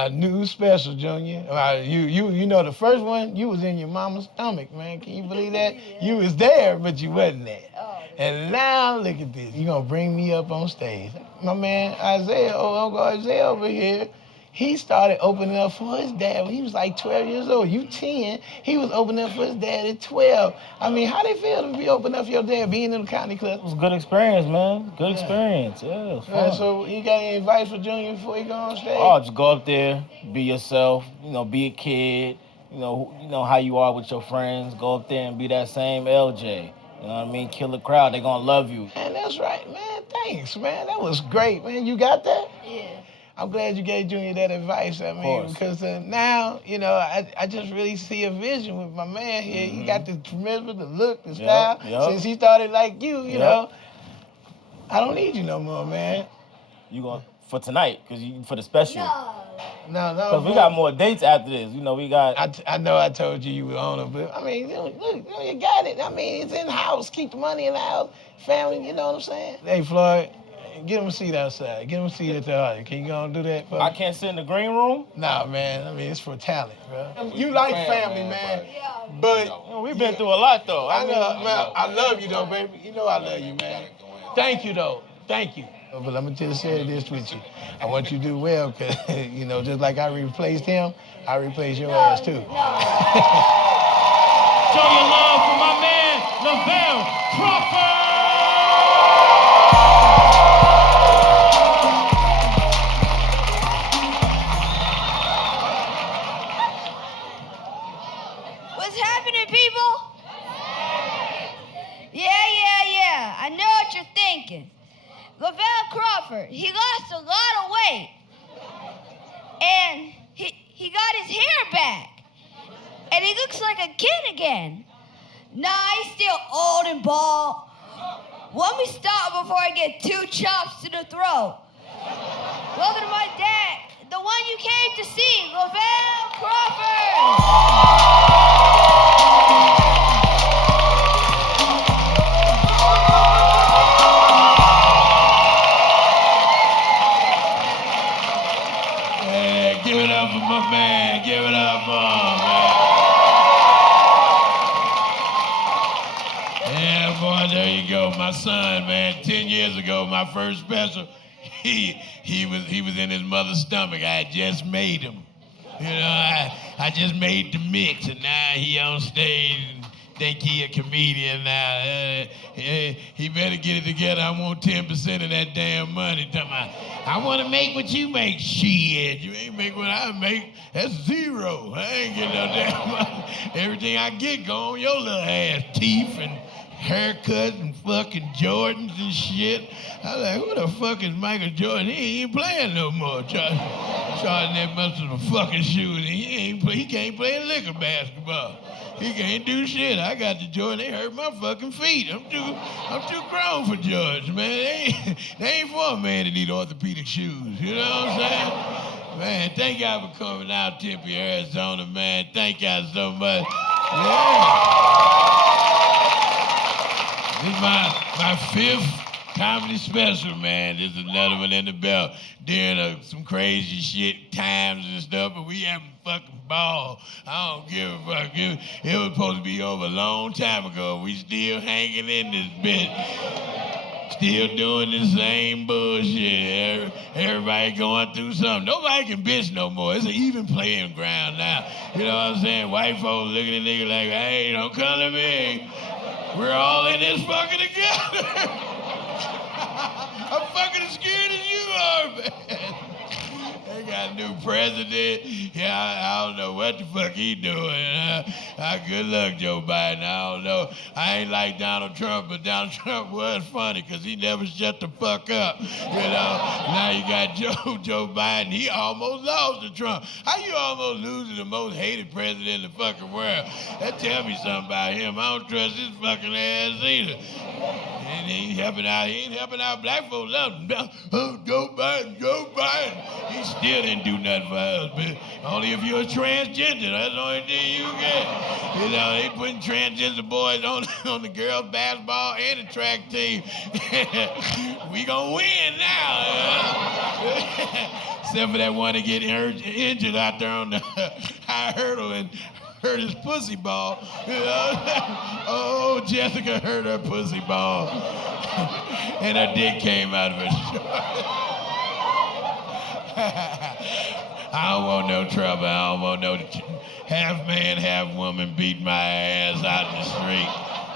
my new special, Junior. You know the first one, you was in your mama's stomach, man. Can you believe that? Yeah. You was there, but you wasn't there. Oh, And now look at this. You gonna bring me up on stage. My man Isaiah, Uncle Isaiah over here, he started opening up for his dad when he was like 12 years old. You 10, he was opening up for his dad at 12. I mean, how they feel to be opening up for your dad being in the comedy club? It was a good experience, man. Good experience. Yeah, it was fun. So you got any advice for Junior before he go on stage? Oh, just go up there, be yourself. You know, be a kid. You know how you are with your friends. Go up there and be that same LJ. You know what I mean? Kill the crowd. They gonna love you. Man, that's right, man. Thanks, man. That was great, man. You got that? yeah. I'm glad you gave Junior that advice. I mean, course. because now, you know, I just really see a vision with my man here. He got the charisma, the look, the style. Yep. Since he started like you Yep. know, I don't need you no more, man. You gonna for tonight? Cause for the special. No. No. Cause we got more dates after this. You know, we got. I know I told you were on it, but I mean, look, you got it. I mean, it's in the house. Keep the money in the house. Family, you know what I'm saying? Hey, Floyd, get him a seat outside. Get him a seat at the audience. Can you go and do that for me? I can't sit in the green room. Nah, man. I mean, it's for talent, bro. You like family, man. Yeah. But You know, we've been through a lot though. I know, man. I love you, though, baby. You know I love you, man. Thank you, though. Thank you. But I'm going to just share this with you. I want you to do well because, you know, just like I replaced him, I replaced your ass, too. No. Show your love for my man, Lavell Crawford. What's happening, people? Yeah. I know what you're thinking. Lavell Crawford, he lost a lot of weight. And he got his hair back. And he looks like a kid again. Nah, he's still old and bald. Let me stop before I get 2 chops to the throat. Welcome to my dad, the one you came to see, Lavell Crawford. Yeah, give it up for my man. Give it up for him, man. Yeah, boy, there you go. My son, man, 10 years ago, my first special, he was in his mother's stomach. I had just made him. You know, I just made the mix, and now he on stage and think he a comedian now. He better get it together. I want 10% of that damn money. Talking about, I want to make what you make. Shit, you ain't make what I make. That's 0. I ain't getting no damn money. Everything I get go on your little ass. Teeth and haircuts and fucking Jordans and shit. I was like, who the fuck is Michael Jordan? He ain't even playing no more. Charging that much of a fucking shoes. And he can't play liquor basketball. He can't do shit. I got the Jordan. They hurt my fucking feet. I'm too grown for George, man. They ain't for a man that need orthopedic shoes. You know what I'm saying? Man, thank y'all for coming out, Tempe, Arizona, man. Thank y'all so much. Yeah. This is my 5th comedy special, man. This is another one in the belt. During some crazy shit times and stuff, but we having fucking ball. I don't give a fuck. It was supposed to be over a long time ago. We still hanging in this bitch. Still doing the same bullshit. Everybody going through something. Nobody can bitch no more. It's an even playing ground now. You know what I'm saying? White folks looking at niggas like, hey, don't come to me. We're all in this fucking together. I'm fucking as scared as you are, man. They got a new president. Yeah, I don't know what the fuck he doing. Good luck, Joe Biden. I don't know. I ain't like Donald Trump, but Donald Trump was funny because he never shut the fuck up. You know, now you got Joe Biden. He almost lost to Trump. How you almost losing the most hated president in the fucking world? That tell me something about him. I don't trust his fucking ass either. And he ain't helping out. He ain't helping out black folks. Oh, Joe Biden. He still didn't do nothing for us, man. Only if you're a transgender. That's the only thing you get. You know, they putting transgender boys on the girls' basketball and the track team. We gonna win now. Except for that one that get injured out there on the high hurdle and hurt his pussy ball. You know? Oh, Jessica hurt her pussy ball. And her dick came out of her short. I don't want no trouble. I don't want no half man, half woman beat my ass out in the street.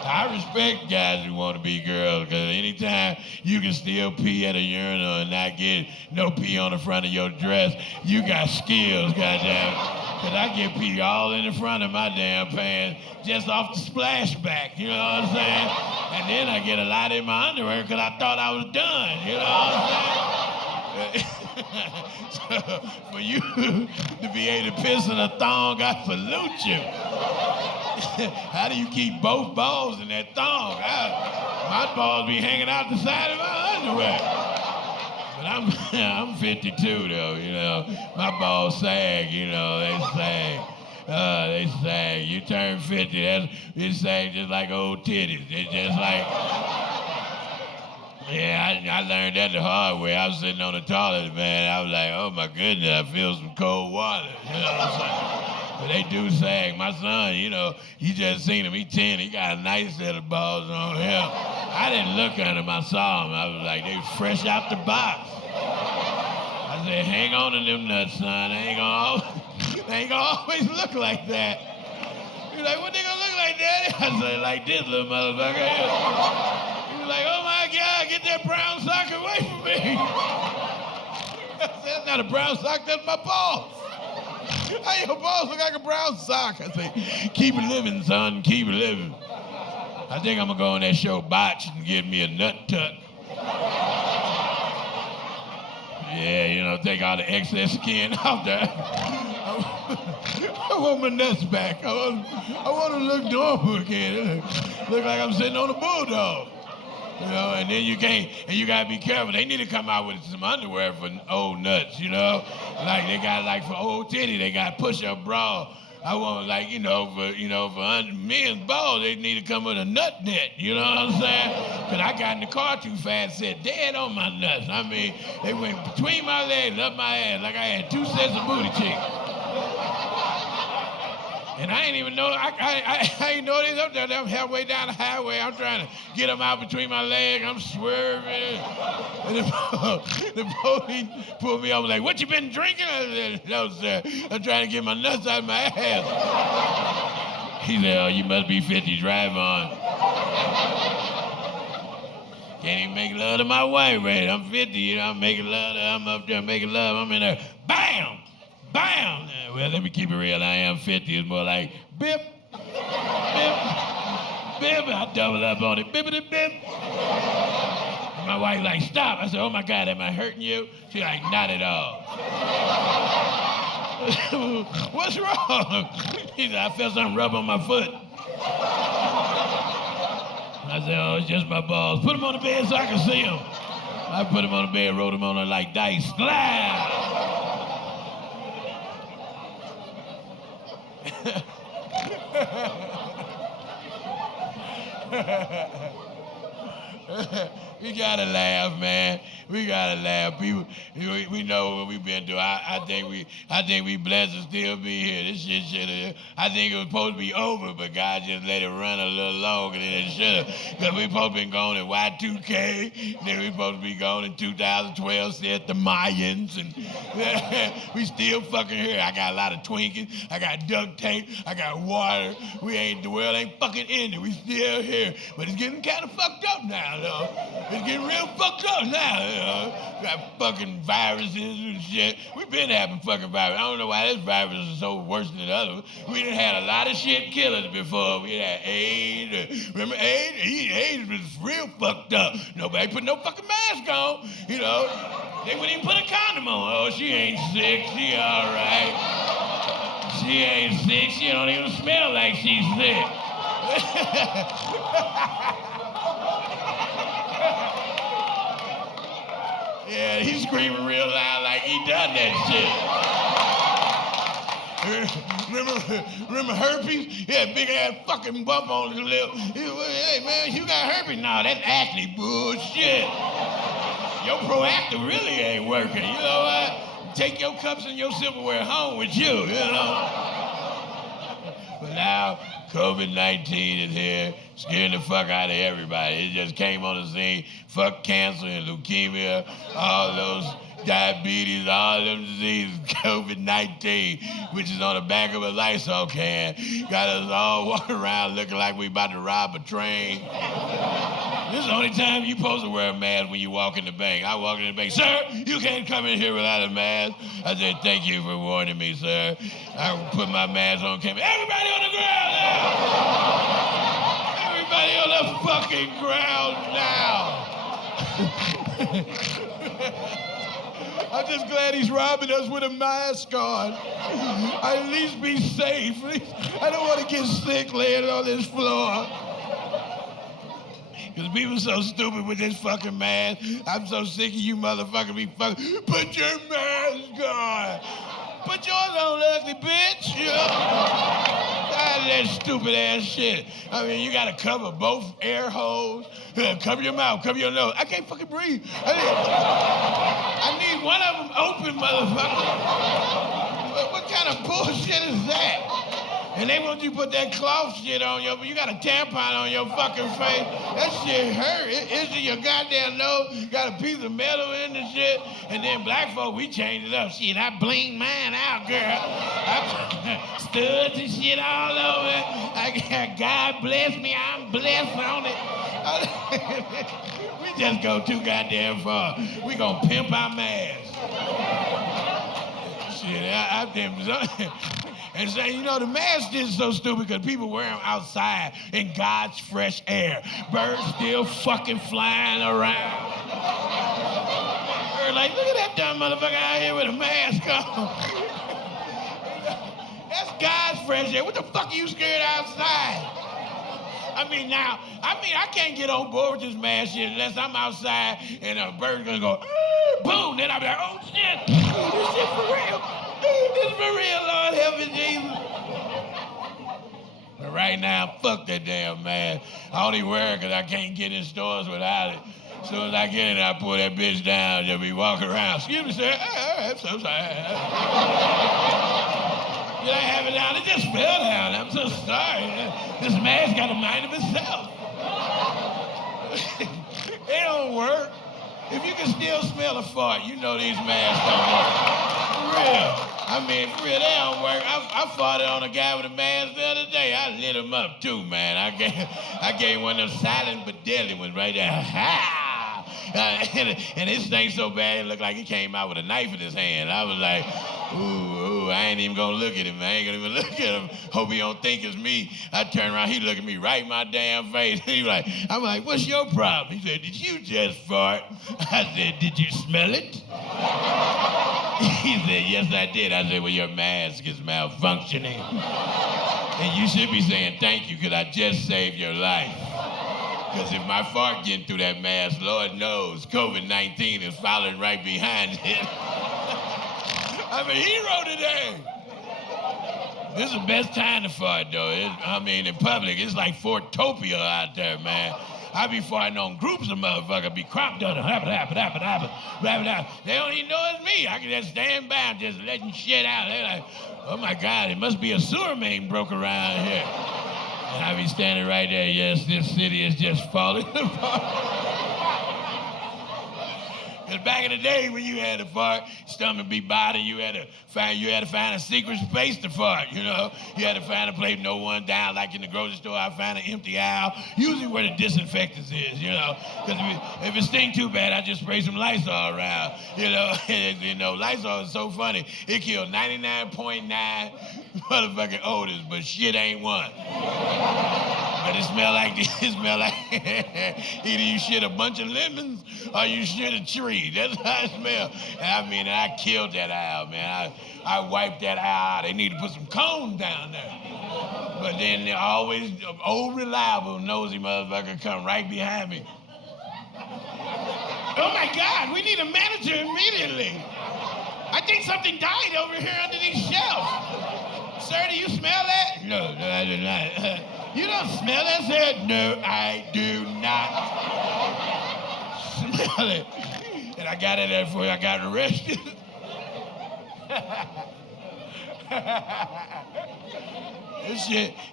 I respect guys who want to be girls, because anytime you can still pee at a urinal and not get no pee on the front of your dress, you got skills, goddamn. Because I get pee all in the front of my damn pants just off the splashback, you know what I'm saying? And then I get a lot in my underwear because I thought I was done, you know what I'm saying? So for you to be able to piss in a thong, I salute you. How do you keep both balls in that thong? My balls be hanging out the side of my underwear. But I'm 52 though, you know. My balls sag, you know, they sag. They sag. You turn 50, it sag just like old titties. It's just like... Yeah, I learned that the hard way. I was sitting on the toilet, man. I was like, oh my goodness, I feel some cold water. You know what I'm saying? But they do sag. My son, you know, you just seen him. He 10. He got a nice set of balls on him. I didn't look at him. I saw him. I was like, they fresh out the box. I said, hang on to them nuts, son. They ain't gonna always look like that. You're like, what they gonna look like, Daddy? I said, like this, little motherfucker. Like, oh my God, get that brown sock away from me. I said, that's not a brown sock, that's my balls. How your balls look like a brown sock? I said, keep it living, son, keep it living. I think I'm gonna go on that show Botch and get me a nut tuck. Yeah, you know, take all the excess skin out there. I want my nuts back. I want to look normal again. Look like I'm sitting on a bulldog. You know, and then you can't, and you gotta be careful. They need to come out with some underwear for old nuts, you know? Like they got, like for old titty, they got push-up bra. I want, like, for men's balls, they need to come with a nut net, you know what I'm saying? Because I got in the car too fast, sat dead on my nuts. I mean, they went between my legs and up my ass like I had two sets of booty cheeks. And I ain't even know, I ain't know they up there. I'm halfway down the highway. I'm trying to get them out between my legs. I'm swerving. And the police pulled me over like, what you been drinking? I said, no, sir. I'm trying to get my nuts out of my ass. He said, oh, you must be 50, drive on. Can't even make love to my wife, right? I'm 50, you know, I'm making love to her. I'm up there making love. I'm in there, bam! Bam! Well, let me keep it real. I am 50. It's more like bip, bip, bip. I double up on it. Bippity bip. And my wife like, stop. I said, oh my God, am I hurting you? She's like, not at all. What's wrong? He said, I felt something rub on my foot. I said, oh, it's just my balls. Put them on the bed so I can see them. I put them on the bed, wrote them on it like dice. Slap! We gotta laugh, man. We gotta laugh. People, we know what we've been through. I think we blessed to still be here. This shit should have. I think it was supposed to be over, but God just let it run a little longer than it should have. Cause we supposed to been going in Y2K. Then we supposed to be going in 2012. Said the Mayans, and we still fucking here. I got a lot of Twinkies. I got duct tape. I got water. The world ain't fucking ended. We still here, but it's getting kind of fucked up now, though. It's getting real fucked up now. You know? Got fucking viruses and shit. We've been having fucking viruses. I don't know why this virus is so worse than the other. We done had a lot of shit killers before. We had AIDS. Remember AIDS? AIDS was real fucked up. Nobody put no fucking mask on. You know, they wouldn't even put a condom on. Oh, she ain't sick. She all right. She ain't sick. She don't even smell like she's sick. Yeah, he's screaming real loud like he done that shit. Remember herpes? He had a big ass fucking bump on his lip. Hey man, you got herpes? No, that's acne bullshit. Your Proactive really ain't working. You know what? Take your cups and your silverware home with you know? But now, COVID-19 is here, scaring the fuck out of everybody. It just came on the scene. Fuck cancer and leukemia, all those diabetes, all them diseases, COVID-19, which is on the back of a Lysol can, got us all walking around looking like we about to rob a train. This is the only time you supposed to wear a mask when you walk in the bank. I walk in the bank, sir, you can't come in here without a mask. I said, thank you for warning me, sir. I put my mask on, came in, everybody on the ground now! Everybody on the fucking ground now! I'm just glad he's robbing us with a mask on. I'd at least be safe. I don't want to get sick laying on this floor. Because people so stupid with this fucking mask. I'm so sick of you motherfuckers be fucking, put your mask on. Put yours on, ugly bitch. You know? Tired of that stupid ass shit. I mean, you gotta cover both air holes. Cover your mouth, cover your nose. I can't fucking breathe. I need one of them open, motherfucker. What kind of bullshit is that? And they want you to put that cloth shit on you got a tampon on your fucking face. That shit hurt. It's in your goddamn nose. Got a piece of metal in the shit. And then black folk, we changed it up. Shit, I blinged mine out, girl. I studs and shit all over it. God bless me, I'm blessed on it. We just go too goddamn far. We gonna pimp our masks. Shit, I've been... And say, you know, the mask is so stupid because people wear them outside in God's fresh air. Birds still fucking flying around. They're like, look at that dumb motherfucker out here with a mask on. That's God's fresh air. What the fuck are you scared outside? I can't get on board with this mask shit unless I'm outside and a bird's gonna go, boom, then I'll be like, oh shit, this shit for real. This for real, Lord help me, Jesus. But right now, fuck that damn mask. I only wear it because I can't get in stores without it. As soon as I get in, I pull that bitch down, just be walking around. Excuse me, sir. I'm so sorry. Did I have it down? It just fell down. I'm so sorry. This mask got a mind of itself. They don't work. If you can still smell a fart, you know these masks don't work. For real. For real, they don't work. I farted on a guy with a mask the other day. I lit him up too, man. I gave one of those silent but deadly ones right there. And his thing so bad, it looked like he came out with a knife in his hand. I was like, ooh, I ain't even gonna look at him. I ain't gonna even look at him. Hope he don't think it's me. I turn around, he look at me right in my damn face. I'm like, what's your problem? He said, did you just fart? I said, did you smell it? He said, yes, I did. I said, well, your mask is malfunctioning. And you should be saying thank you because I just saved your life. Because if my fart getting through that mask, Lord knows COVID-19 is following right behind it. I'm a hero today. This is the best time to fart, though. In public, it's like Fortopia out there, man. I be farting on groups of motherfuckers, be cropped up, They don't even know it's me. I can just stand by and just letting shit out. They're like, oh my God, it must be a sewer main broke around here. And I be standing right there, yes, this city is just falling apart. Because back in the day when you had to fart, stomach be bothering you, had to find a secret space to fart, you know? You had to find a place no one down, like in the grocery store, I find an empty aisle, usually where the disinfectants is, you know? Because if it stink too bad, I just spray some Lysol around, you know? Lysol is so funny. It killed 99.9 motherfucking odors, but shit ain't one. But it smell like either you shit a bunch of lemons or you shit a tree. That's how it smell. And I killed that owl, man. I wiped that owl out. They need to put some cones down there. But then there always old reliable nosy motherfucker come right behind me. Oh my God, we need a manager immediately. I think something died over here under these shelves. Sir, do you smell that? No, I do not. You don't smell that, sir? No, I do not smell it. And I got it there before I got arrested.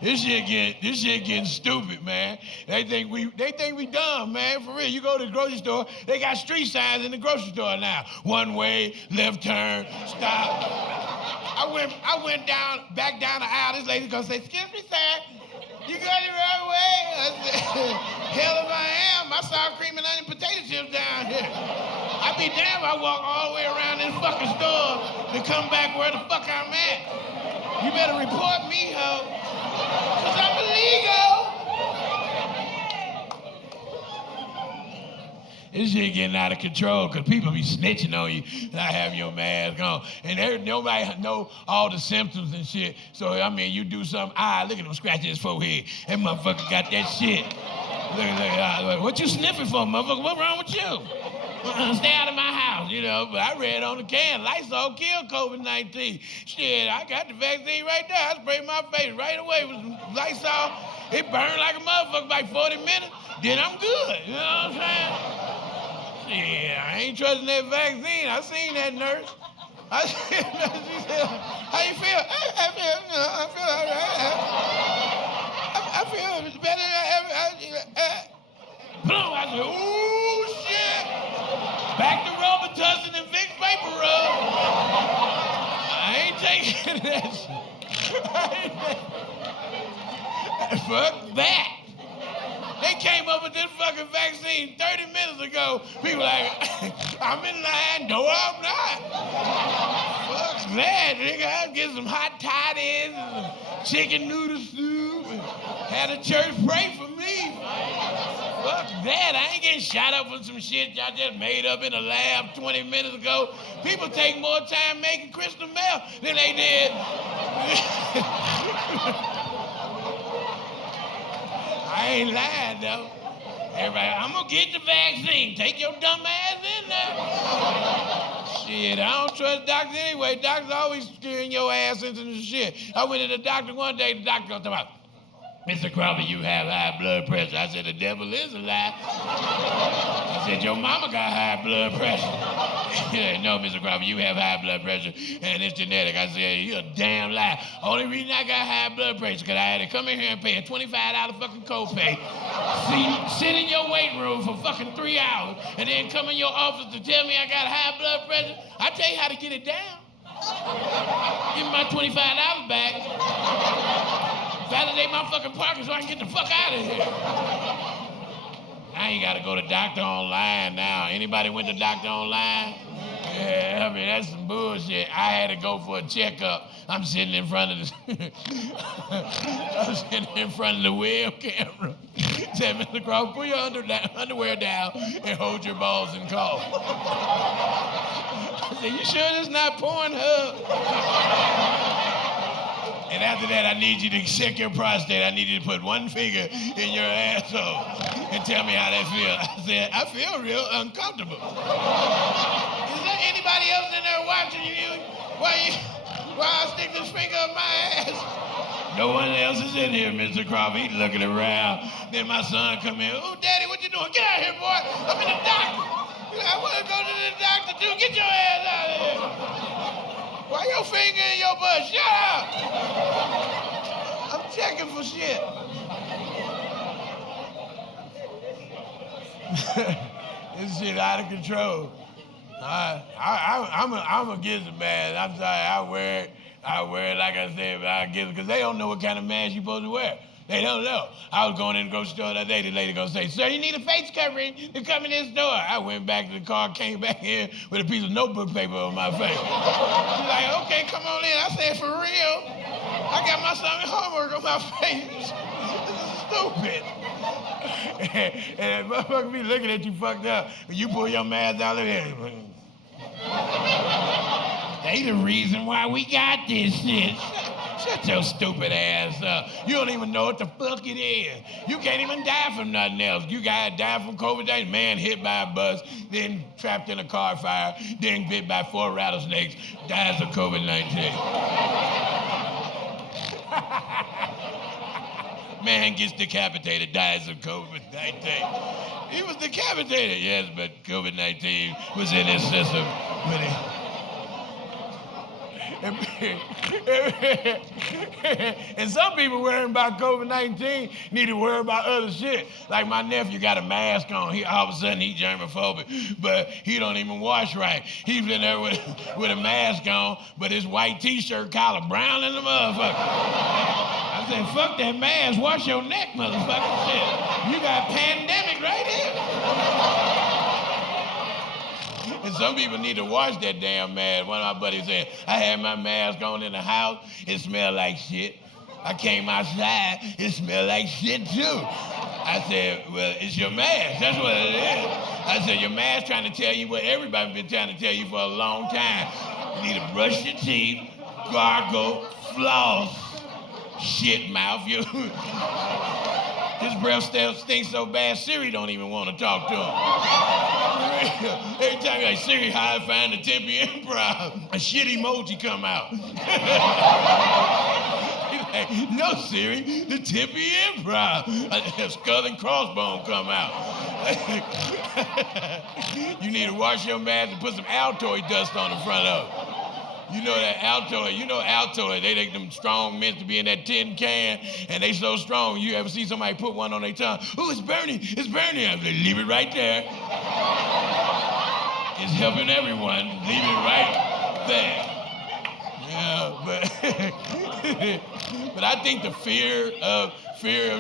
This shit getting stupid, man. They think we dumb, man. For real, you go to the grocery store, they got street signs in the grocery store now. One way, left turn, stop. I went back down the aisle. This lady's gonna say, "Excuse me, sir, you going the wrong way?" I said, "Hell if I am. I saw cream and onion potato chips down here. I be damned if I walk all the way around this fucking store to come back where the fuck I'm at. You better report me, ho, because I'm illegal." This shit getting out of control because people be snitching on you, not having your mask on. And nobody know all the symptoms and shit. So, I mean, you do something, look at him scratching his forehead. That motherfucker got that shit. Look, what you sniffing for, motherfucker? What's wrong with you? Stay out of my house, you know. But I read on the can, Lysol killed COVID-19. Shit, I got the vaccine right there. I sprayed my face right away with Lysol. It burned like a motherfucker, like 40 minutes. Then I'm good, you know what I'm saying? Yeah, I ain't trusting that vaccine. I seen that nurse. I seen that nurse. She said, "How you feel?" I feel all right. I feel better than I ever. Boom! I said, "Ooh, shit! Back to Robitussin and Vicks Vapor Rub." I ain't taking that shit. Fuck that. They came up with this fucking vaccine 30 minutes ago. People like, "I'm in line." No, I'm not. Fuck that, nigga. I'll get some hot toddies and some chicken noodle soup and have the church pray for me. Fuck that. I ain't getting shot up for some shit y'all just made up in a lab 20 minutes ago. People take more time making crystal meth than they did. I ain't lying, though. Everybody, "I'm gonna get the vaccine." Take your dumb ass in there. Shit, I don't trust doctors anyway. Doctors always steering your ass into the shit. I went to the doctor one day, the doctor goes, "Mr. Crawford, you have high blood pressure." I said, "The devil is a lie." He said, "Your mama got high blood pressure." "No, Mr. Crawford, you have high blood pressure, and it's genetic." I said, "You're a damn lie. Only reason I got high blood pressure because I had to come in here and pay a $25 fucking copay, sit in your waiting room for fucking 3 hours, and then come in your office to tell me I got high blood pressure. I tell you how to get it down. Give me my $25 back. Validate my fucking parking so I can get the fuck out of here." Now you gotta go to doctor online now. Anybody went to doctor online? Yeah, I mean, that's some bullshit. I had to go for a checkup. I'm sitting in front of the web camera. Said, "Mr. Crawford, put your underwear down and hold your balls and cough." I said, "You sure this not Pornhub?" And after that, I need you to check your prostate. I need you to put one finger in your asshole and tell me how that feels. I said, "I feel real uncomfortable." Is there anybody else in there watching you while I stick this finger up my ass? No one else is in here, Mr. Crawford. He's looking around. Then my son come in. "Oh, Daddy, what you doing? Get out of here, boy. I'm in the doctor. I want to go to the doctor, too. Get your ass out of here. Why your finger in your butt? Shut up. I'm checking for shit." This shit out of control. I'm against the mask. I'm sorry. I wear it like I said, but I get it because they don't know what kind of mask you're supposed to wear. They don't know. I was going in the grocery store the other day. The lady gonna say, "Sir, you need a face covering to come in this store." I went back to the car, came back here with a piece of notebook paper on my face. She's like, "Okay, come on in." I said, "For real? I got my son's homework on my face. This is stupid." And motherfucker be looking at you fucked up. When you pull your mask out of there. They the reason why we got this shit. Shut your stupid ass up. You don't even know what the fuck it is. You can't even die from nothing else. You gotta die from COVID-19. Man hit by a bus, then trapped in a car fire, then bit by 4 rattlesnakes, dies of COVID-19. Man gets decapitated, dies of COVID-19. He was decapitated, yes, but COVID-19 was in his system when he... And some people worrying about COVID-19 need to worry about other shit. Like my nephew got a mask on. He all of a sudden he germophobic, but he don't even wash right. He's in there with a mask on, but his white t-shirt collar brown in the motherfucker. I said, fuck that mask. Wash your neck, motherfucker. Shit. You got pandemic right here. And some people need to wash that damn mask. One of my buddies said, I had my mask on in the house. It smelled like shit. I came outside. It smelled like shit, too. I said, well, it's your mask. That's what it is. I said, your mask trying to tell you what everybody's been trying to tell you for a long time. You need to brush your teeth, gargle, floss, shit mouth. His breath still stinks so bad, Siri don't even want to talk to him. Every time you're like, Siri, how I find the Tempe Improv? A shit emoji come out. He's like, no, Siri, the Tempe Improv. A skull and crossbone come out. You need to wash your mask and put some Altoid dust on the front of it. You know that Altoid, they take them strong mints to be in that tin can, and they so strong, you ever see somebody put one on their tongue? Ooh, it's burning. I say, leave it right there. It's helping everyone. Leave it right there. Yeah, but I think the fear of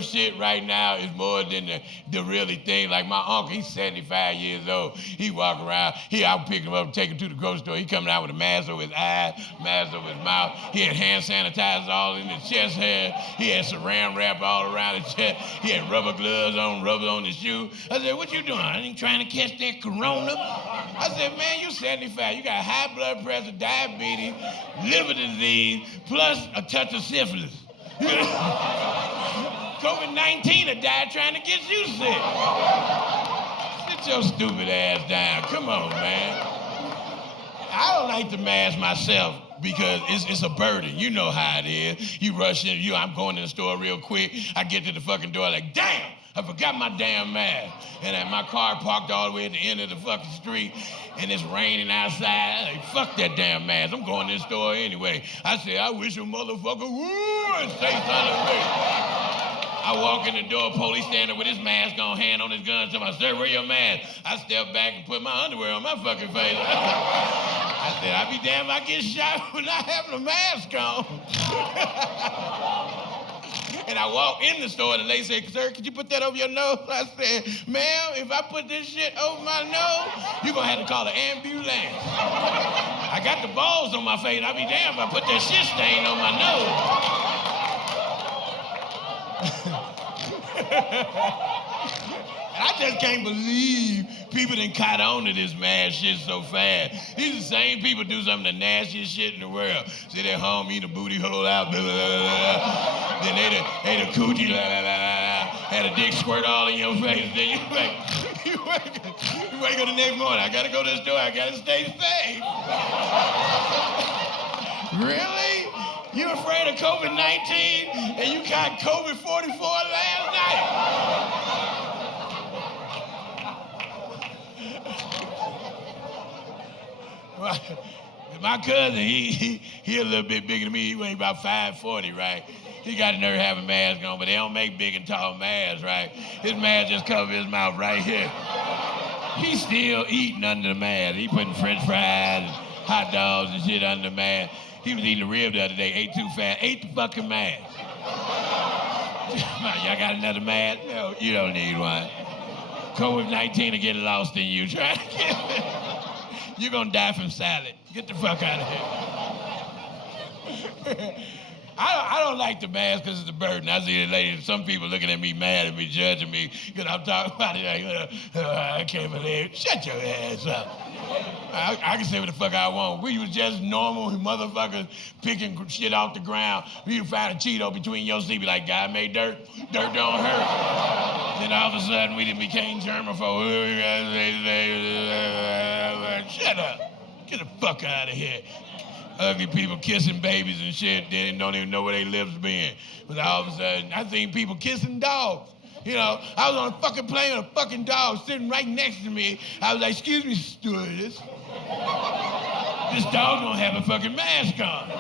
shit right now is more than the really thing. Like my uncle, he's 75 years old. He walk around. I'll pick him up, take him to the grocery store. He coming out with a mask over his eyes, mask over his mouth. He had hand sanitizer all in his chest hair. He had saran wrap all around his chest. He had rubber gloves on, rubber on his shoe. I said, what you doing? I ain't trying to catch that corona. I said, man, you 75. You got high blood pressure, diabetes, liver disease, plus a touch of syphilis. COVID-19 will die trying to get you sick. Sit your stupid ass down. Come on, man. I don't like to mask myself because it's a burden. You know how it is. You rush in, I'm going in the store real quick. I get to the fucking door like, damn, I forgot my damn mask. And my car parked all the way at the end of the fucking street, and it's raining outside. Like, fuck that damn mask. I'm going to the store anyway. I said, I wish a motherfucker would say something to me. I walk in the door, police standing with his mask on, hand on his gun, tell me, sir, where your mask? I step back and put my underwear on my fucking face. I said, I'd be damned if I get shot for not having a mask on. And I walk in the store and the lady said, sir, could you put that over your nose? I said, ma'am, if I put this shit over my nose, you're gonna have to call an ambulance. I got the balls on my face. I'd be damned if I put that shit stain on my nose. And I just can't believe people done caught on to this mad shit so fast. These the same people do some of the nastiest shit in the world. Sit at home, eat a booty hole out, blah, blah, blah, blah. Then they the coochie, blah, blah, blah, blah. Had a dick squirt all in your face. Then you wake up the next morning. I gotta go to the store. I gotta stay safe. Really? You afraid of COVID-19 and you got COVID-44 last night? My cousin, he a little bit bigger than me. He weighed about 5'40", right? He got the nerve to have a mask on, but they don't make big and tall masks, right? His mask just covers his mouth right here. He's still eating under the mask. He putting french fries, hot dogs and shit under the mask. He was eating a rib the other day, ate too fast, ate the fucking mask. Y'all got another mask? No, you don't need one. COVID-19 will get lost in you. Try to get it. You're gonna die from salad. Get the fuck out of here. I don't like the mask because it's a burden. I see the lady, some people looking at me mad at me, judging me, because I'm talking about it like, I can't believe it. Shut your ass up. I can say what the fuck I want. We was just normal motherfuckers picking shit off the ground. You find a Cheeto between your teeth, be like, God made dirt. Dirt don't hurt. Then all of a sudden, we became germaphobes. Shut up. Get the fuck out of here. ugly people kissing babies and shit, then don't even know where their lips been. But all of a sudden, I seen people kissing dogs. You know, I was on a fucking plane with a fucking dog sitting right next to me. I was like, excuse me, stewardess. This dog don't have a fucking mask on.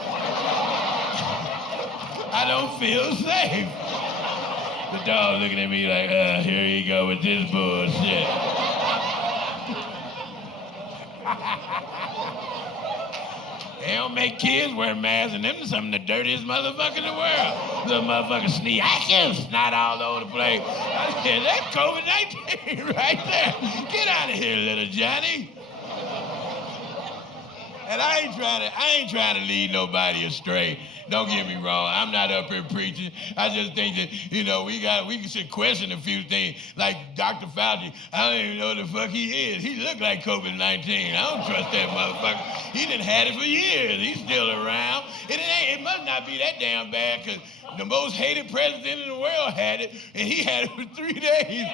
I don't feel safe. The dog looking at me like, here you go with this bullshit. They don't make kids wear masks, and them are some of the dirtiest motherfuckers in the world. Little motherfucker sneeze, snot all over the place. I said, that's COVID-19 right there. Get out of here, little Johnny. And I ain't trying to lead nobody astray. Don't get me wrong. I'm not up here preaching. I just think that, you know, we should question a few things. Like Dr. Fauci, I don't even know what the fuck he is. He look like COVID-19. I don't trust that motherfucker. He done had it for years. He's still around. It must not be that damn bad, because the most hated president in the world had it, and he had it for 3 days.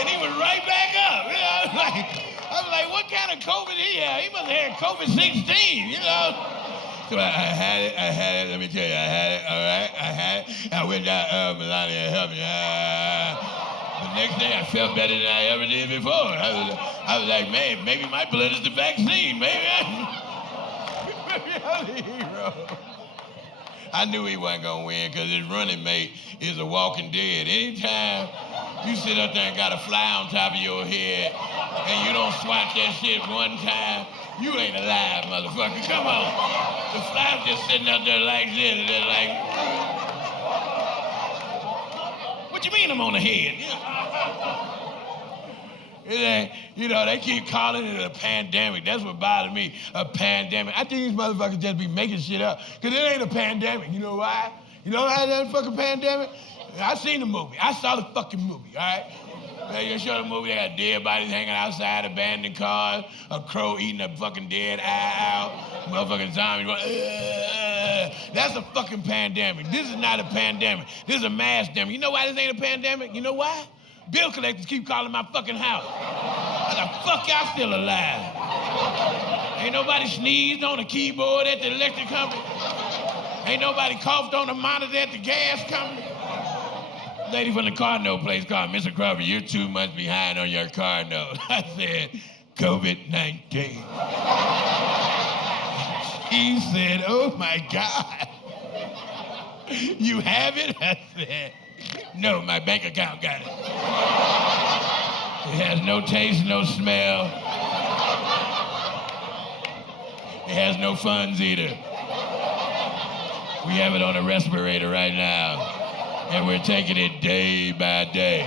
And he was right back up. You know, I was like, what kind of COVID he had? He must have had COVID-16, you know? So I had it, let me tell you, I had it, all right, I had it. I went down, Melania helped me. The next day I felt better than I ever did before. I was like, man, maybe my blood is the vaccine, maybe I'm the hero. I knew he wasn't gonna win because his running mate is a walking dead. Anytime you sit up there and got a fly on top of your head and you don't swat that shit one time, you ain't alive, motherfucker. Come on. The fly's just sitting up there like this, and they're like, what you mean I'm on the head? It ain't, you know, they keep calling it a pandemic. That's what bothers me, a pandemic. I think these motherfuckers just be making shit up, because it ain't a pandemic. You know why? You know why it ain't a fucking pandemic? I seen the movie. I saw the fucking movie, all right? They show the movie, they got dead bodies hanging outside, abandoned cars, a crow eating a fucking dead eye out, motherfucking zombies going, that's a fucking pandemic. This is not a pandemic. This is a mass pandemic. You know why this ain't a pandemic? You know why? Bill collectors keep calling my fucking house. How the fuck y'all still alive? Ain't nobody sneezed on the keyboard at the electric company. Ain't nobody coughed on the monitor at the gas company. Lady from the car note place called, Mr. Crawford, you're 2 months behind on your car note. I said, COVID-19. He said, oh my God. You have it? I said, no, my bank account got it. It has no taste, no smell. It has no funds either. We have it on a respirator right now. And we're taking it day by day.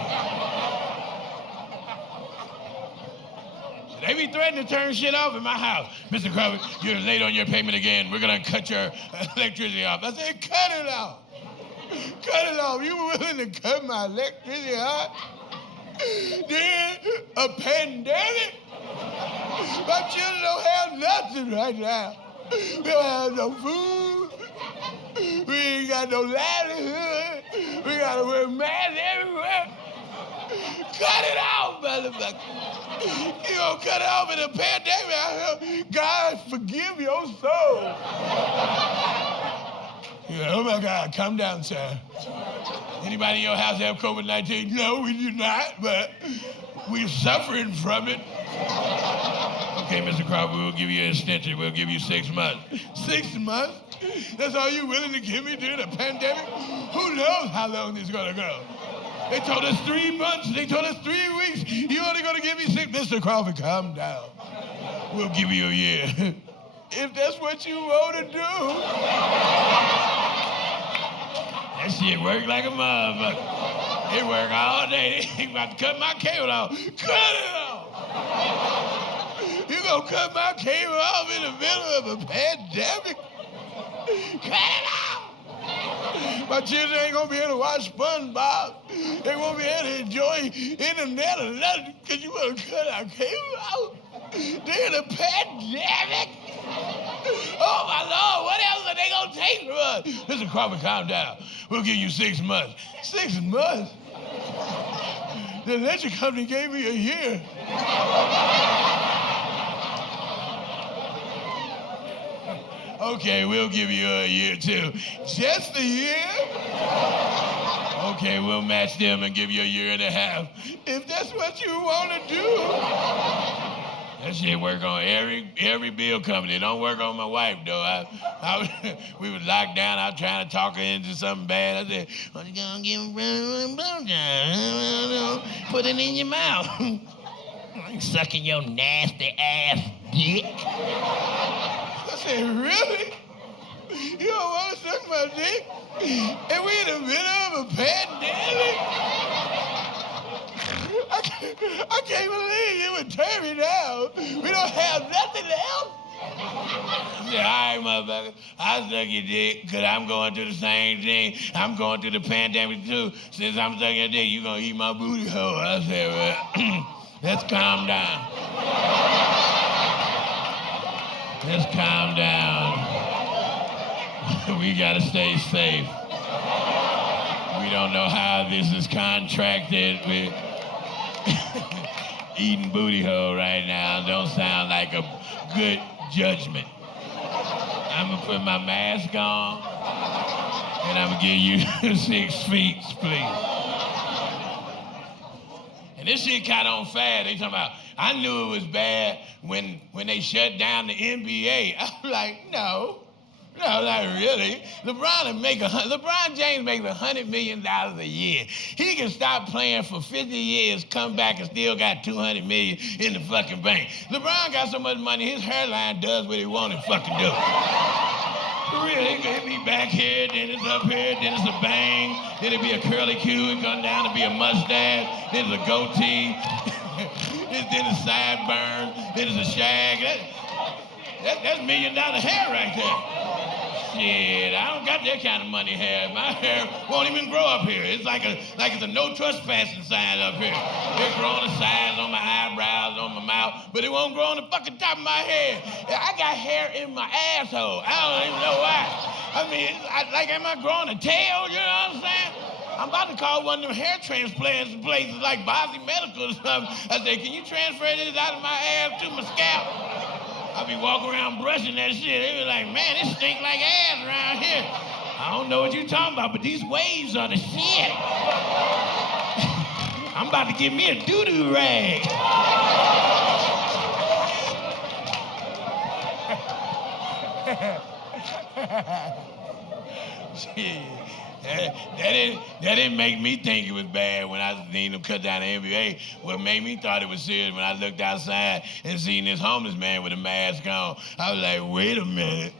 They be threatening to turn shit off in my house. Mr. Crawford, you're late on your payment again. We're gonna cut your electricity off. I said, cut it off. Cut it off. You willing to cut my electricity off? Then a pandemic? My children don't have nothing right now. We don't have no food. We ain't got no livelihood. We gotta wear masks everywhere. Cut it off, motherfucker. You gonna cut it off in a pandemic? God forgive your soul. Yeah, oh my God, calm down, sir. Anybody in your house have COVID-19? No, we do not, but we're suffering from it. Okay, Mr. Crawford, we'll give you an extension. We'll give you 6 months. 6 months? That's all you willing to give me during a pandemic? Who knows how long this is gonna go? They told us 3 months. They told us 3 weeks. You only gonna give me 6? Mr. Crawford, calm down. We'll give you a year. If that's what you want to do. That shit worked like a motherfucker. It worked all day. They about to cut my cable off. Cut it off. You gonna cut my cable off in the middle of a pandemic? Cut it off. My children ain't gonna be able to watch SpongeBob. They won't be able to enjoy internet or nothing because you wanna cut our cable out during a pandemic. Oh my Lord, what else are they gonna take from us? Mr. Crawford, calm down. We'll give you 6 months. 6 months? The electric company gave me a year. Okay, we'll give you a year too. Just a year? Okay, we'll match them and give you a year and a half. If that's what you want to do. That shit work on every bill company. It don't work on my wife, though. We was locked down. I was trying to talk her into something bad. I said, "What you gonna give him? Put it in your mouth. I'm sucking your nasty ass dick." I said, "Really? You don't want to suck my dick? And we in the middle of a pandemic?" I can't believe you would turn me down. We don't have nothing else. I said, "All right, motherfucker, I'll suck your dick because I'm going through the same thing. I'm going through the pandemic too. Since I'm sucking your dick, you going to eat my booty hole." I said, "Well, let's calm down. Let's calm down. We got to stay safe. We don't know how this is contracted with eating booty hole right now. Don't sound like a good judgment. I'm gonna put my mask on and I'm gonna give you 6 feet, please." And this shit caught on fast. They talking about, I knew it was bad when they shut down the NBA. I'm like, no, not really. LeBron James makes $100 million a year. He can stop playing for 50 years, come back, and still got $200 million in the fucking bank. LeBron got so much money, his hairline does what he want to fucking do. Really, it could be back here, then it's up here, then it's a bang, then it be a curly Q, and come down to be a mustache, then it's a goatee, then a sideburn, then it's a shag. That's $1 million hair right there. Shit, I don't got that kind of money hair. My hair won't even grow up here. It's like it's a no trespassing sign up here. It grow on the sides, on my eyebrows, on my mouth, but it won't grow on the fucking top of my head. I got hair in my asshole. I don't even know why. I mean, am I growing a tail? You know what I'm saying? I'm about to call one of them hair transplants places like Bosley Medical or something. I said, "Can you transfer this out of my ass to my scalp?" I be walking around brushing that shit. They be like, "Man, it stink like ass around here." I don't know what you talking about, but these waves are the shit. I'm about to give me a doo-doo rag. Shit. That didn't make me think it was bad when I seen them cut down the NBA. What made me thought it was serious when I looked outside and seen this homeless man with a mask on. I was like, wait a minute.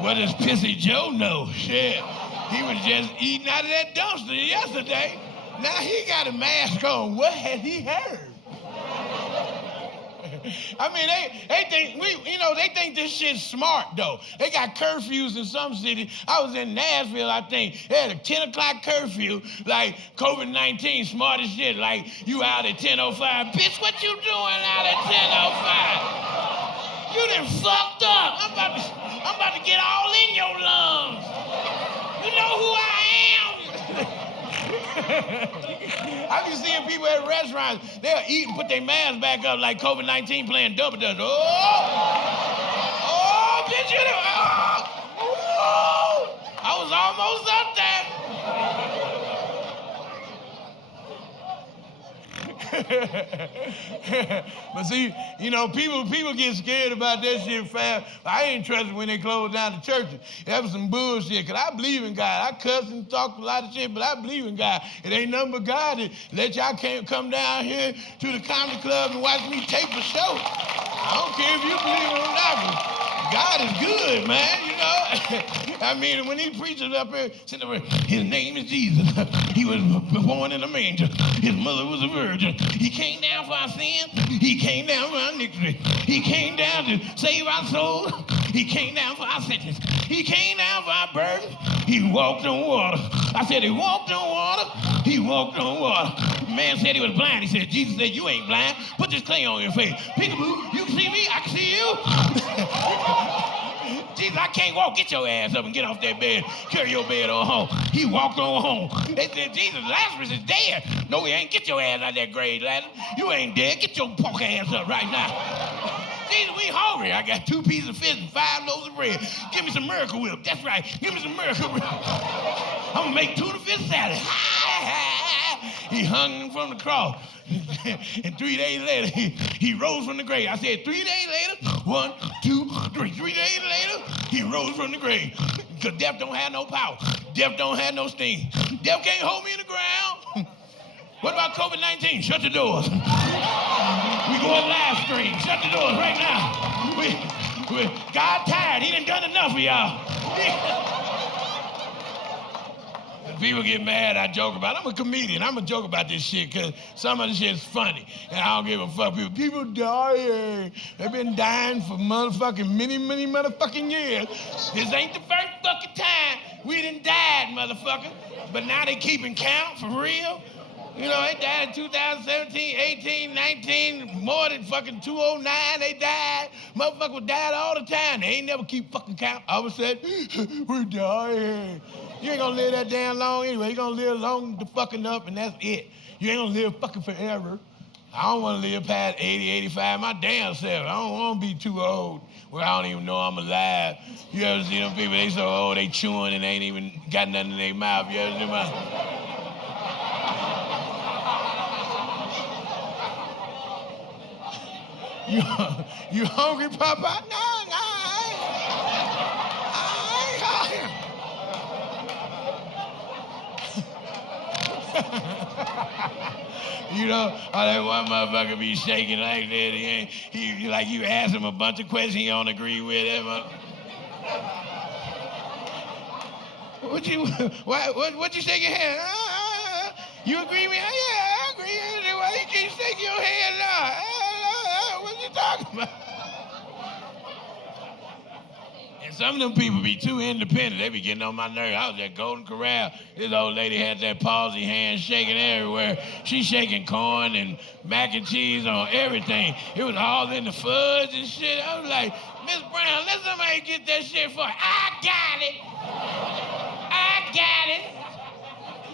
What does Pissy Joe know? Shit. He was just eating out of that dumpster yesterday. Now he got a mask on. What had he heard? I mean, they think this shit's smart though. They got curfews in some cities. I was in Nashville, I think. They had a 10 o'clock curfew, like COVID-19, smart as shit. Like, you out at 10:05. Bitch, what you doing out at 10:05? You done fucked up. I'm about to get all in your lungs. You know who I am? I be seeing people at restaurants, they'll eat and put their masks back up like COVID-19 playing double dutch. Oh, bitch, you know, I was almost up there. But see, you know, people get scared about that shit fast. I ain't trusting when they close down the churches. That was some bullshit, because I believe in God. I cuss and talk a lot of shit, but I believe in God. It ain't nothing but God that let y'all can't come down here to the comedy club and watch me tape a show. I don't care if you believe it or not, but God is good, man, you know. I mean, when these preachers up here, sitting up here, his name is Jesus. He was born in a manger. His mother was a virgin. He came down for our sins. He came down for our iniquity. He came down to save our soul. He came down for our sentence. He came down for our burden. He walked on water. I said he walked on water. He walked on water. The man said he was blind. He said, Jesus said, you ain't blind. Put this clay on your face. Peekaboo, you can see me, I can see you. Jesus, I can't walk. Get your ass up and get off that bed. Carry your bed on home. He walked on home. They said, Jesus, Lazarus is dead. No, he ain't. Get your ass out of that grave, Lazarus. You ain't dead. Get your punk ass up right now. Jesus, we ain't hungry. I got 2 pieces of fish and 5 loaves of bread. Give me some Miracle Whip. That's right. Give me some Miracle Whip. I'm going to make tuna fish salad. He hung from the cross. And 3 days later, he rose from the grave. I said, 3 days later, 1, 2, 3. 3 days later, he rose from the grave. Because death don't have no power. Death don't have no sting. Death can't hold me in the ground. What about COVID-19? Shut the doors. We going live stream. Shut the doors right now. God tired. He done enough for y'all. People get mad, I joke about it. I'm a comedian. I'm going to joke about this shit because some of the shit is funny. And I don't give a fuck. People dying. They've been dying for motherfucking many motherfucking years. This ain't the first fucking time we done died, motherfucker. But now they keeping count for real. You know, they died in 2017, 18, 19, more than fucking 209, they died. Motherfuckers died all the time. They ain't never keep fucking count. All of a sudden, we're dying. You ain't gonna live that damn long anyway. You're gonna live long to fucking up and that's it. You ain't gonna live fucking forever. I don't wanna live past 80, 85, my damn self. I don't wanna be too old where I don't even know I'm alive. You ever see them people, they so old, they chewing and they ain't even got nothing in their mouth. You ever see my... You hungry, Papa? No, I ain't hungry. You know, that one motherfucker be shaking like that. He like you ask him a bunch of questions he don't agree with. What you shake your head? You agree with me? Yeah, I agree. Why you keep shaking your head now? What you talking about? And some of them people be too independent. They be getting on my nerves. I was at Golden Corral. This old lady had that palsy hand shaking everywhere. She shaking corn and mac and cheese on everything. It was all in the fudge and shit. I was like, Miss Brown, let somebody get that shit for her. I got it.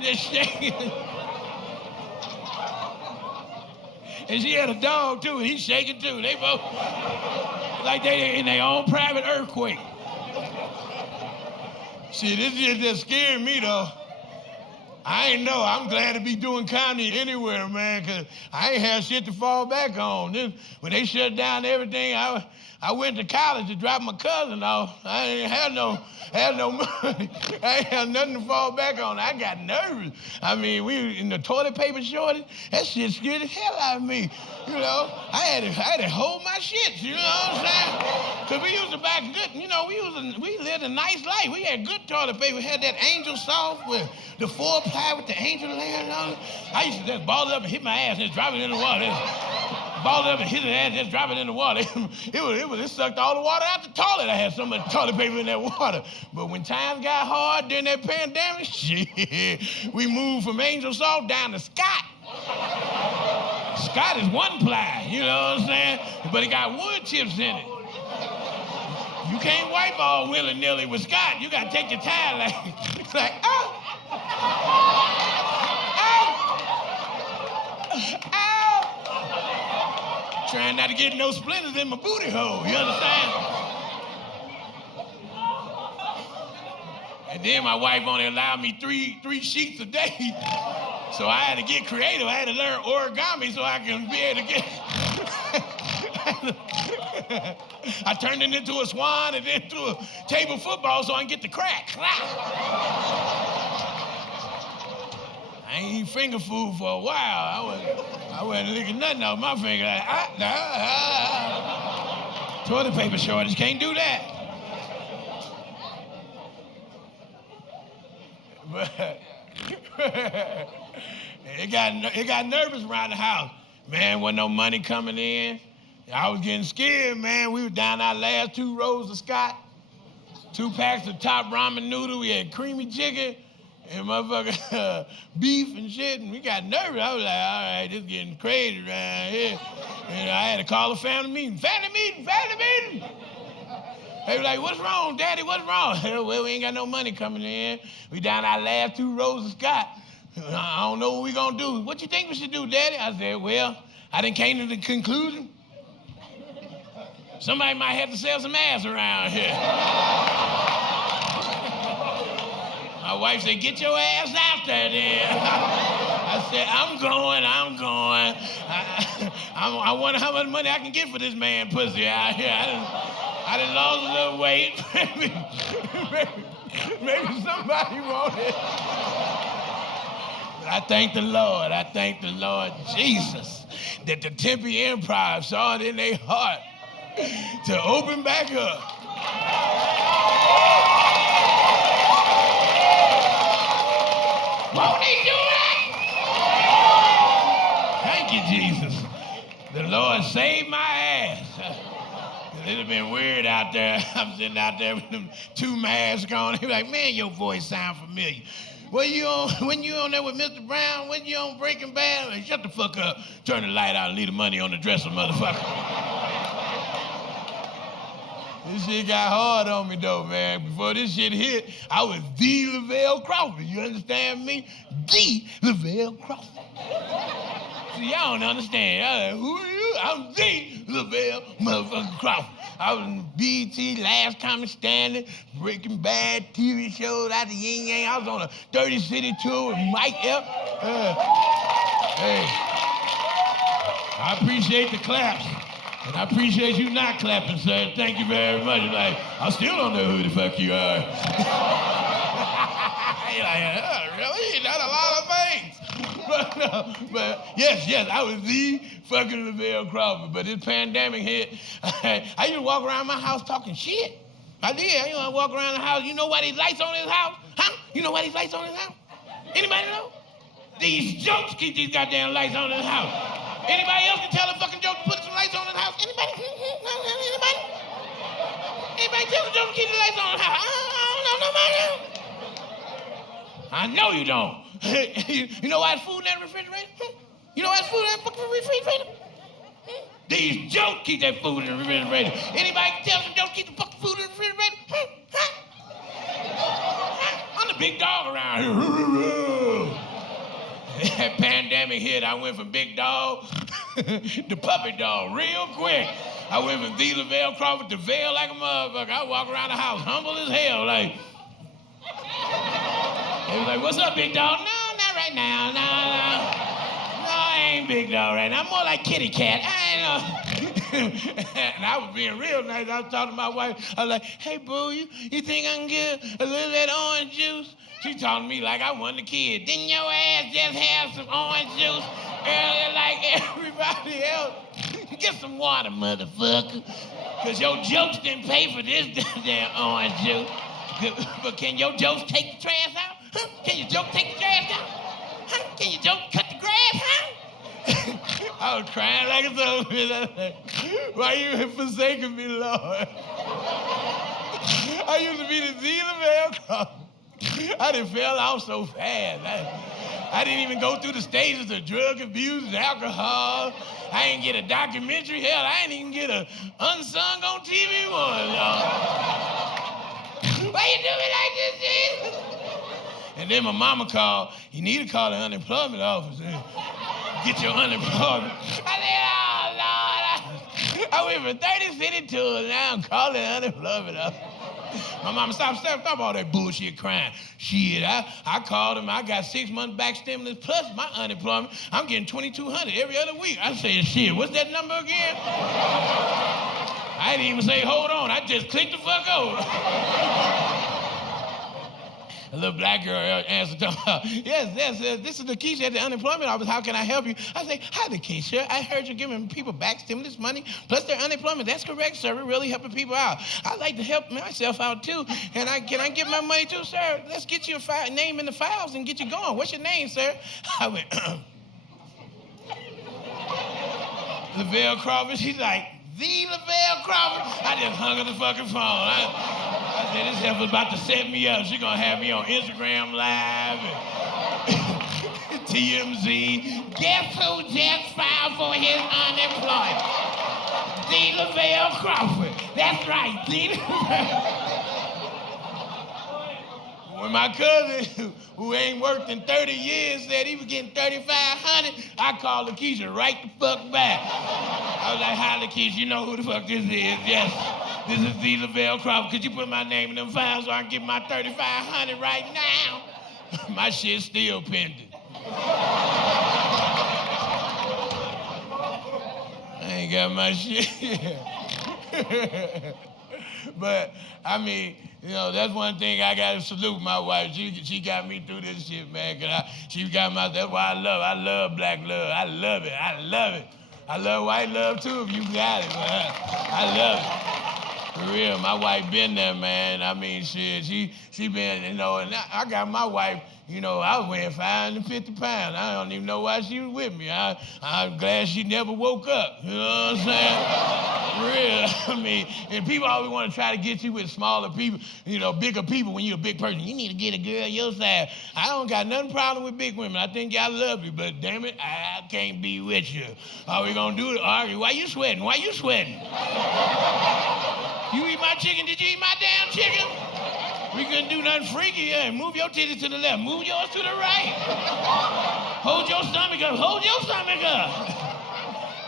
Just shaking. And she had a dog too, and he's shaking too. They both like they in their own private earthquake. Shit, this shit just scared me though. I ain't know. I'm glad to be doing comedy anywhere, man, because I ain't had shit to fall back on. Then when they shut down everything, I went to college to drop my cousin off. I ain't had no money. I ain't had nothing to fall back on. I got nervous. I mean, we were in the toilet paper shortage. That shit scared the hell out of me. You know, I had to hold my shit. You know what I'm saying? Because we used to back good. You know, we lived a nice life. We had good toilet paper. We had that Angel Soft with the 4-ply with the angel layers on it. I used to just ball it up and hit my ass and just drop it in the water. Ball it up and hit the ass and just drop it in the water. It sucked all the water out the toilet. I had so much toilet paper in that water. But when times got hard during that pandemic, shit, we moved from Angel Soft down to Scott. Scott is 1-ply, you know what I'm saying? But it got wood chips in it. You can't wipe all willy-nilly with Scott. You gotta take your time like oh. Trying not to get no splinters in my booty hole, you understand? And then my wife only allowed me three sheets a day. So I had to get creative. I had to learn origami so I can be able to get... I turned it into a swan and then into a table football so I can get the crack. I ain't eat finger food for a while. I wasn't licking nothing off my finger. Like, toilet paper shortage, can't do that. But it got nervous around the house. Man, wasn't no money coming in. I was getting scared, man. We were down our last 2 rows of Scott, 2 packs of top ramen noodle. We had creamy chicken and motherfucking beef and shit, and we got nervous. I was like, all right, this is getting crazy around here. And I had to call a family meeting. Family meeting! They were like, what's wrong, Daddy? What's wrong? Well, we ain't got no money coming in. We down our last 2 rows of Scott. I don't know what we gonna do. What you think we should do, Daddy? I said, well, I done came to the conclusion Somebody might have to sell some ass around here. My wife said, get your ass out there then. I said, I'm going. I wonder how much money I can get for this man pussy out here. I done lost a little weight. maybe somebody want it. But I thank the Lord Jesus that the Tempe Improv saw it in their heart to open back up. Won't he do it? Thank you, Jesus. The Lord saved my ass. It'd have been weird out there. I'm sitting out there with them 2 masks on. He was like, man, your voice sound familiar. When you on there with Mr. Brown? When you on Breaking Bad? Like, shut the fuck up. Turn the light out and leave the money on the dresser, motherfucker. This shit got hard on me, though, man. Before this shit hit, I was the Lavell Crawford. You understand me? The Lavell Crawford. See, y'all don't understand. Y'all like, who are you? I'm the Lavell motherfucking Crawford. I was in BET, Last Comic Standing, Breaking Bad, TV shows out the Yin Yang. I was on a 30 city tour with Mike F. Hey, I appreciate the claps. And I appreciate you not clapping, sir. Thank you very much. Like, I still don't know who the fuck you are. You're like, really? That's a lot of things. But yes, I was the fucking Lavell Crawford. But this pandemic hit, I used to walk around my house talking shit. I did. I used to walk around the house. You know why these lights on his house? Huh? You know why these lights on his house? Anybody know? These jokes keep these goddamn lights on his house. Anybody else can tell a fucking joke to put some lights on his house? Anybody? Anybody tell a joke to keep the lights on his house? I don't know nobody. I know you don't. You know why there's food in that refrigerator? You know why there's food in that fucking refrigerator? These jokes keep that food in the refrigerator. Anybody can tell some jokes to keep the fucking food in the refrigerator? I'm the big dog around here. That pandemic hit, I went from big dog to puppy dog real quick. I went from the Lavell Crawford to Vail like a motherfucker. I walk around the house humble as hell, like. They was like, what's up, big dog? No, not right now, no, I ain't big dog right now. I'm more like kitty cat. I ain't know. And I was being real nice. I was talking to my wife. I was like, hey, boo, you think I can get a little of that orange juice? She talking to me like I wasn't a kid. Didn't your ass just have some orange juice earlier like everybody else? Get some water, motherfucker. Because your jokes didn't pay for this damn orange juice. But can your jokes take the trash out? Huh? Can your joke take the trash out? Huh? Can your joke cut the grass, huh? I was crying like a zombie. Why you forsaking me, Lord? I used to be the Lavell Crawford. I done fell off so fast. I didn't even go through the stages of drug abuse and alcohol. I didn't get a documentary. Hell, I didn't even get a unsung on TV one, y'all. Why you do me like this, Jesus? And then my mama called. You need to call the unemployment office and get your unemployment. I said, oh, Lord. I went from 30 city tours, now I'm calling the unemployment office. My mama, stop all that bullshit crying. Shit, I called him. I got 6 months back stimulus plus my unemployment. I'm getting $2,200 every other week. I said, shit, what's that number again? I didn't even say, hold on. I just clicked the fuck over. A little black girl answered, yes, this is Lakeisha at the unemployment office. How can I help you? I say, hi, Lakeisha. I heard you're giving people back stimulus money plus their unemployment. That's correct, sir. We're really helping people out. I'd like to help myself out, too. And can I get my money, too, sir? Let's get your name in the files and get you going. What's your name, sir? I went, Lavell Crawford. She's like, the Lavell Crawford? I just hung up the fucking phone. I said, this heifer's about to set me up. She's gonna have me on Instagram Live and TMZ. Guess who just filed for his unemployment? The Lavell Crawford. That's right, the Lavell. When my cousin, who ain't worked in 30 years, said he was getting $3,500, I called Lakeisha right the fuck back. I was like, hi, Lakeisha, you know who the fuck this is? Yes, this is the Lavell Crawford. Could you put my name in them files so I can get my $3,500 right now? My shit's still pending. I ain't got my shit. But, I mean, you know, that's one thing I got to salute my wife. She got me through this shit, man. She got that's why I love black love. I love it. I love white love, too, if you got it. I love it. For real, my wife been there, man. I mean, shit, she been, you know, and I got my wife, you know, I was weighing 550 pounds. I don't even know why she was with me. I'm glad she never woke up. You know what I'm saying? For real. I mean, and people always want to try to get you with smaller people, you know, bigger people when you're a big person. You need to get a girl your size. I don't got nothing problem with big women. I think I love you, but damn it, I can't be with you. All we gonna do is argue. Why you sweating? Why you sweating? You eat my chicken? Did you eat my damn chicken? We couldn't do nothing freaky. Yeah, move your titties to the left. Move yours to the right. Hold your stomach up. Hold your stomach up.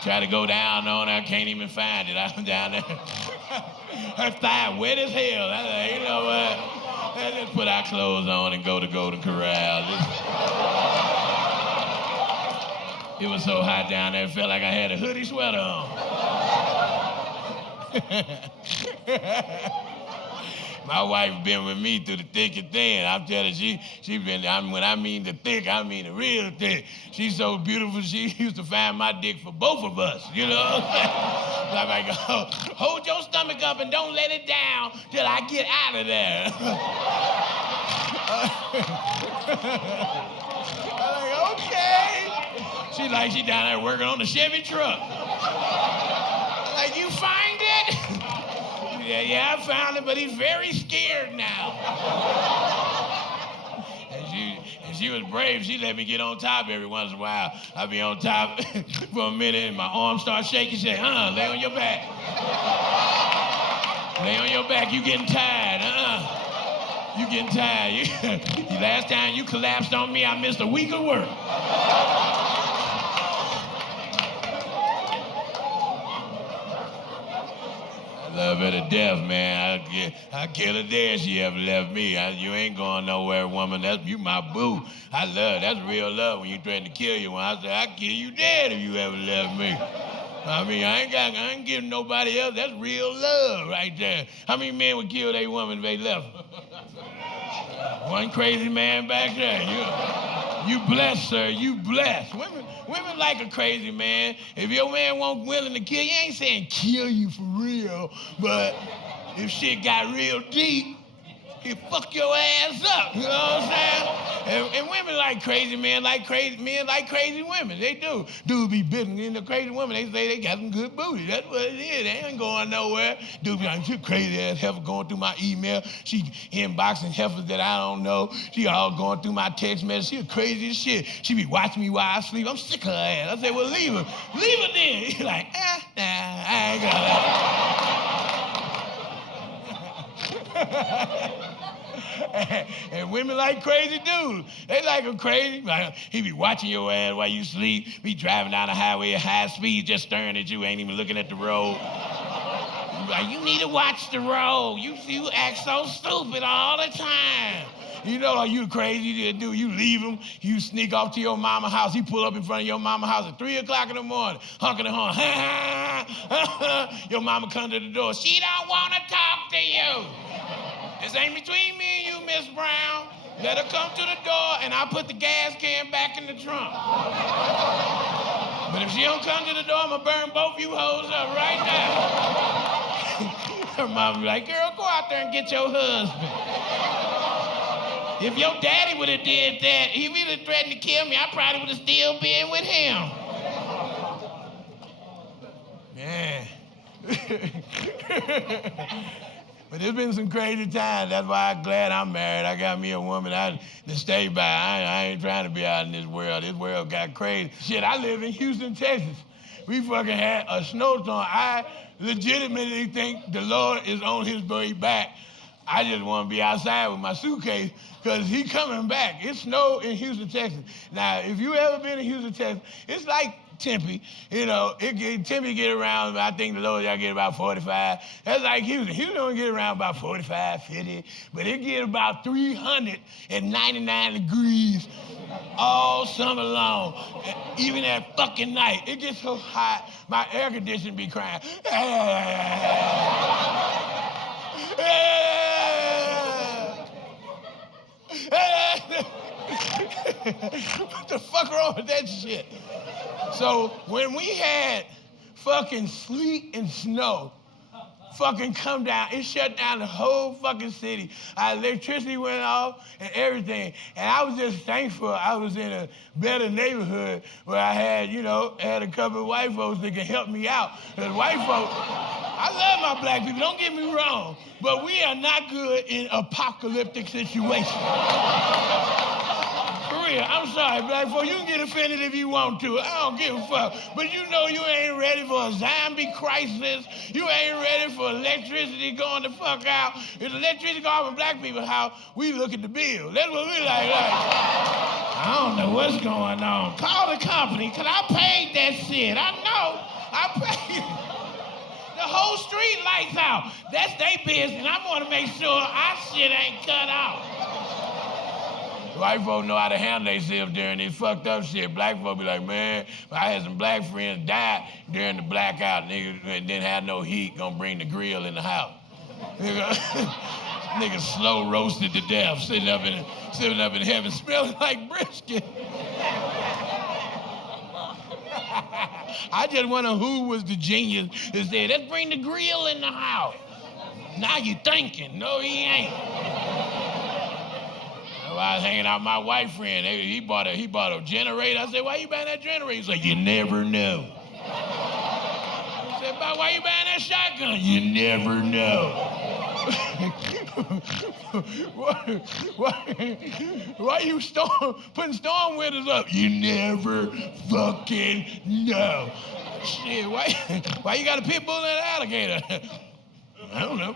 Try to go down on her. I can't even find it. I'm down there. Her thigh wet as hell. I like, you know what? Let's just put our clothes on and go to Golden Corral. It was so hot down there. It felt like I had a hoodie sweater on. My wife been with me through the thick and thin. I'm telling you, she been, when I mean the thick, I mean the real thick. She's so beautiful, she used to find my dick for both of us, you know? I'm like, oh, hold your stomach up and don't let it down till I get out of there. I'm like, okay. She down there working on the Chevy truck. I'm like, you find it? Yeah, I found it, but he's very scared now. And she was brave. She let me get on top every once in a while. I'd be on top for a minute, and my arms start shaking. She say, lay on your back. Lay on your back. You getting tired. You getting tired. Last time you collapsed on me, I missed a week of work. I love her to death, man. I kill her dead if she ever left me. You ain't going nowhere, woman. You my boo. I love. That's real love when you threaten to kill you. When I say I kill you dead if you ever left me. I mean, I ain't giving nobody else. That's real love right there. How many men would kill their woman if they left her? One crazy man back there. You blessed, sir. You blessed. Women like a crazy man. If your man won't willing to kill you, ain't saying kill you for real, but if shit got real deep, he'll fuck your ass up. You know what I'm saying? And women like crazy men, like crazy men like crazy women. They do. Dudes be bitten into crazy women. They say they got some good booty. That's what it is. They ain't going nowhere. Dudes be like, she crazy ass heifer going through my email. She inboxing heifers that I don't know. She all going through my text message. She crazy as shit. She be watching me while I sleep. I'm sick of her ass. I say, well, leave her. Leave her then. He's like, nah, I ain't gonna. And women like crazy dudes. They like them crazy. Like, he be watching your ass while you sleep. Be driving down the highway at high speed, just staring at you, ain't even looking at the road. Like, you need to watch the road. You act so stupid all the time. You know, like you crazy dude. You leave him. You sneak off to your mama's house. He pull up in front of your mama's house at 3 o'clock in the morning, honking the horn. Your mama come to the door. She don't want to talk to you. This ain't between me and you, Miss Brown. Let her come to the door, and I'll put the gas can back in the trunk. But if she don't come to the door, I'm going to burn both you hoes up right now. Her mama be like, girl, go out there and get your husband. If your daddy would have did that, he really threatened to kill me, I probably would have still been with him. Man. But there's been some crazy times. That's why I'm glad I'm married. I got me a woman to stay by. I ain't trying to be out in this world. This world got crazy. Shit, I live in Houston, Texas. We fucking had a snowstorm. I legitimately think the Lord is on his way back. I just want to be outside with my suitcase because he coming back. It snowed in Houston, Texas. Now, if you ever been in Houston, Texas, it's like Tempe. Tempe get around, I think the lowest y'all get about 45. That's like Houston. Houston don't get around about 45, 50, but it get about 399 degrees all summer long. Even at fucking night. It gets so hot, my air conditioner be crying. What the fuck wrong with that shit? So when we had fucking sleet and snow fucking come down, it shut down the whole fucking city. Our electricity went off and everything. And I was just thankful I was in a better neighborhood where I had, had a couple of white folks that could help me out. Because white folks, I love my black people, don't get me wrong, but we are not good in apocalyptic situations. I'm sorry, black folks. You can get offended if you want to. I don't give a fuck. But you ain't ready for a zombie crisis. You ain't ready for electricity going the fuck out. If electricity go off in black people's house, we look at the bill. That's what we like. I don't know what's going on. Call the company, because I paid that shit. I know. I paid. The whole street lights out. That's their business. I want to make sure our shit ain't cut out. White folks know how to handle themselves during this fucked up shit. Black folks be like, man, I had some black friends die during the blackout. Niggas didn't have no heat, gonna bring the grill in the house. Niggas slow roasted to death, sitting up in heaven, smelling like brisket. I just wonder who was the genius that said, let's bring the grill in the house. Now you thinking. No, he ain't. I was hanging out with my white friend. He bought a generator. I said, why you buying that generator? He's like, you never know. I said, why you buying that shotgun? You never know. why you putting storm windows up? You never fucking know. Shit, why you got a pit bull and an alligator? I don't know.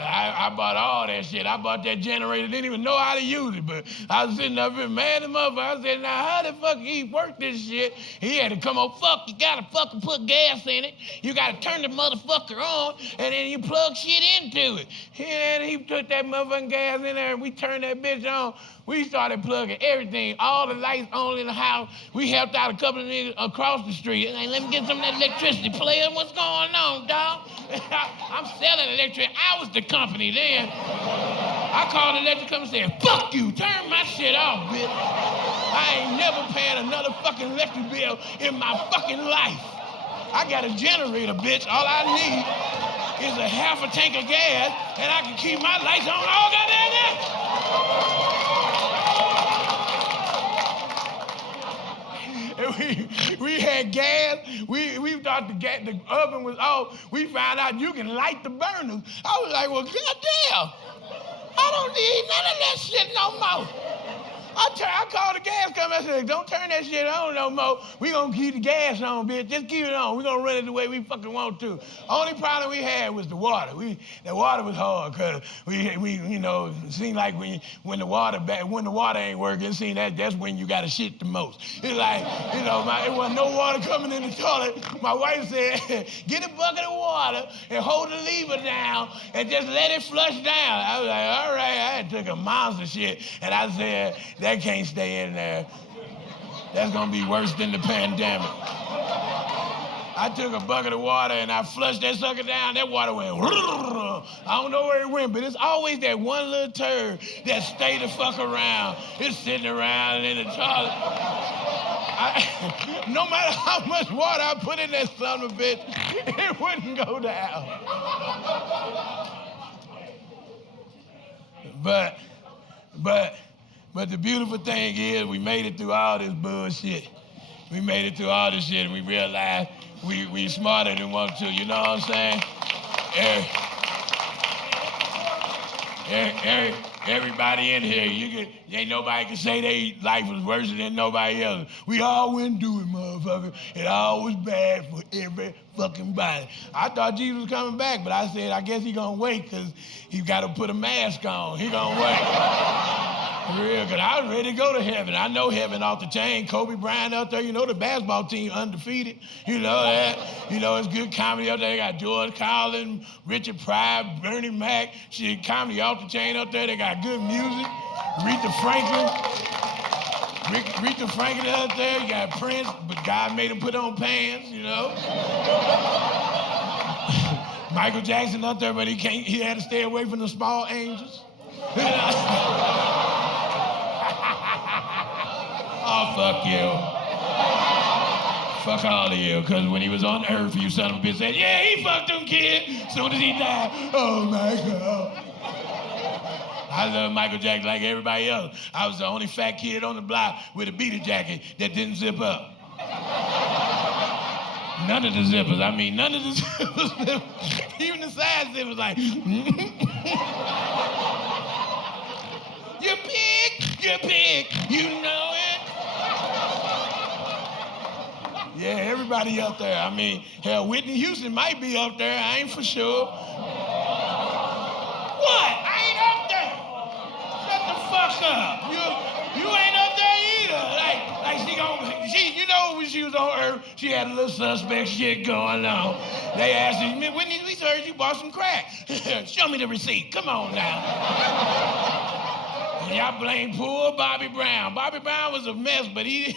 I bought all that shit. I bought that generator, didn't even know how to use it, but I was sitting up here mad as motherfucker. I said, now how the fuck he work this shit? He had to come on, you gotta fucking put gas in it. You gotta turn the motherfucker on, and then you plug shit into it. And he put that motherfucking gas in there, and we turned that bitch on. We started plugging everything, all the lights on in the house. We helped out a couple of niggas across the street. Hey, let me get some of that electricity, player. What's going on, dog? I'm selling electricity. I was the company then. I called the electric company and said, fuck you, turn my shit off, bitch. I ain't never paying another fucking electric bill in my fucking life. I got a generator, bitch. All I need is a half a tank of gas, and I can keep my lights on all goddamn day. We had gas. We thought the oven was off. We found out you can light the burners. I was like, well, goddamn, I don't need none of that shit no more. I called the gas company. I said, don't turn that shit on no more. We gonna keep the gas on, bitch. Just keep it on. We gonna run it the way we fucking want to. Only problem we had was the water. The water was hard because we it seemed like when the water ain't working, it seemed that's when you gotta shit the most. It's like, it wasn't no water coming in the toilet. My wife said, get a bucket of water and hold the lever down and just let it flush down. I was like, all right. I had took a monster shit, and I said, that can't stay in there. That's gonna be worse than the pandemic. I took a bucket of water and I flushed that sucker down. That water went, I don't know where it went, but it's always that one little turd that stay the fuck around. It's sitting around in the toilet. No matter how much water I put in that son of a bitch, it wouldn't go down. But the beautiful thing is we made it through all this bullshit. We made it through all this shit and we realized we smarter than one two, you know what I'm saying? Everybody in here, ain't nobody can say their life was worse than nobody else. We all went through it, motherfucker. It all was bad for every fucking body. I thought Jesus was coming back, but I said, I guess he gonna wait because he got to put a mask on. He gonna wait. For real, because I was ready to go to heaven. I know heaven off the chain. Kobe Bryant out there, the basketball team undefeated. You know that. It's good comedy out there. They got George Carlin, Richard Pryor, Bernie Mac. Shit, comedy off the chain out there. They got good music. Aretha Franklin out there. You got Prince, but God made him put on pants, Michael Jackson out there, but he had to stay away from the small angels. Oh, fuck you. Fuck all of you, because when he was on earth, you son of a bitch said, yeah, he fucked them kids. Soon as he died, oh my God. I love Michael Jackson like everybody else. I was the only fat kid on the block with a beater jacket that didn't zip up. None of the zippers. Even the side zippers like, you're big, you know it. Yeah, everybody up there. Hell, Whitney Houston might be up there. I ain't for sure. What? I ain't up there. Shut the fuck up. You ain't up there either. Like when she was on Earth, she had a little suspect shit going on. They asked her, Whitney, we heard you bought some crack. Show me the receipt. Come on now. And y'all blame poor Bobby Brown. Bobby Brown was a mess, but he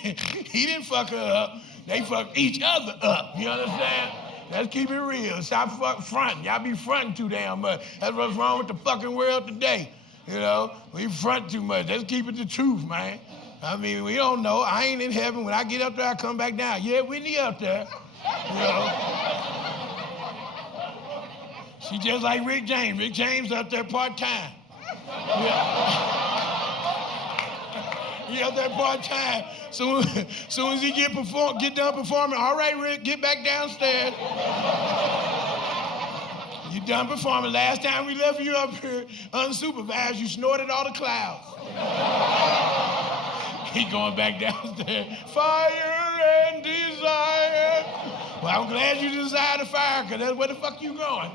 didn't fuck her up. They fuck each other up. You understand? Let's keep it real. Stop fronting. Y'all be fronting too damn much. That's what's wrong with the fucking world today. We front too much. Let's keep it the truth, man. We don't know. I ain't in heaven. When I get up there, I come back down. Yeah, Whitney up there. She just like Rick James. Rick James up there part-time. He up there part-time. Soon as he get done performing, all right, Rick, get back downstairs. You done performing. Last time we left you up here unsupervised, you snorted all the clouds. He going back downstairs. Fire and desire. Well, I'm glad you desired the fire, because that's where the fuck you going.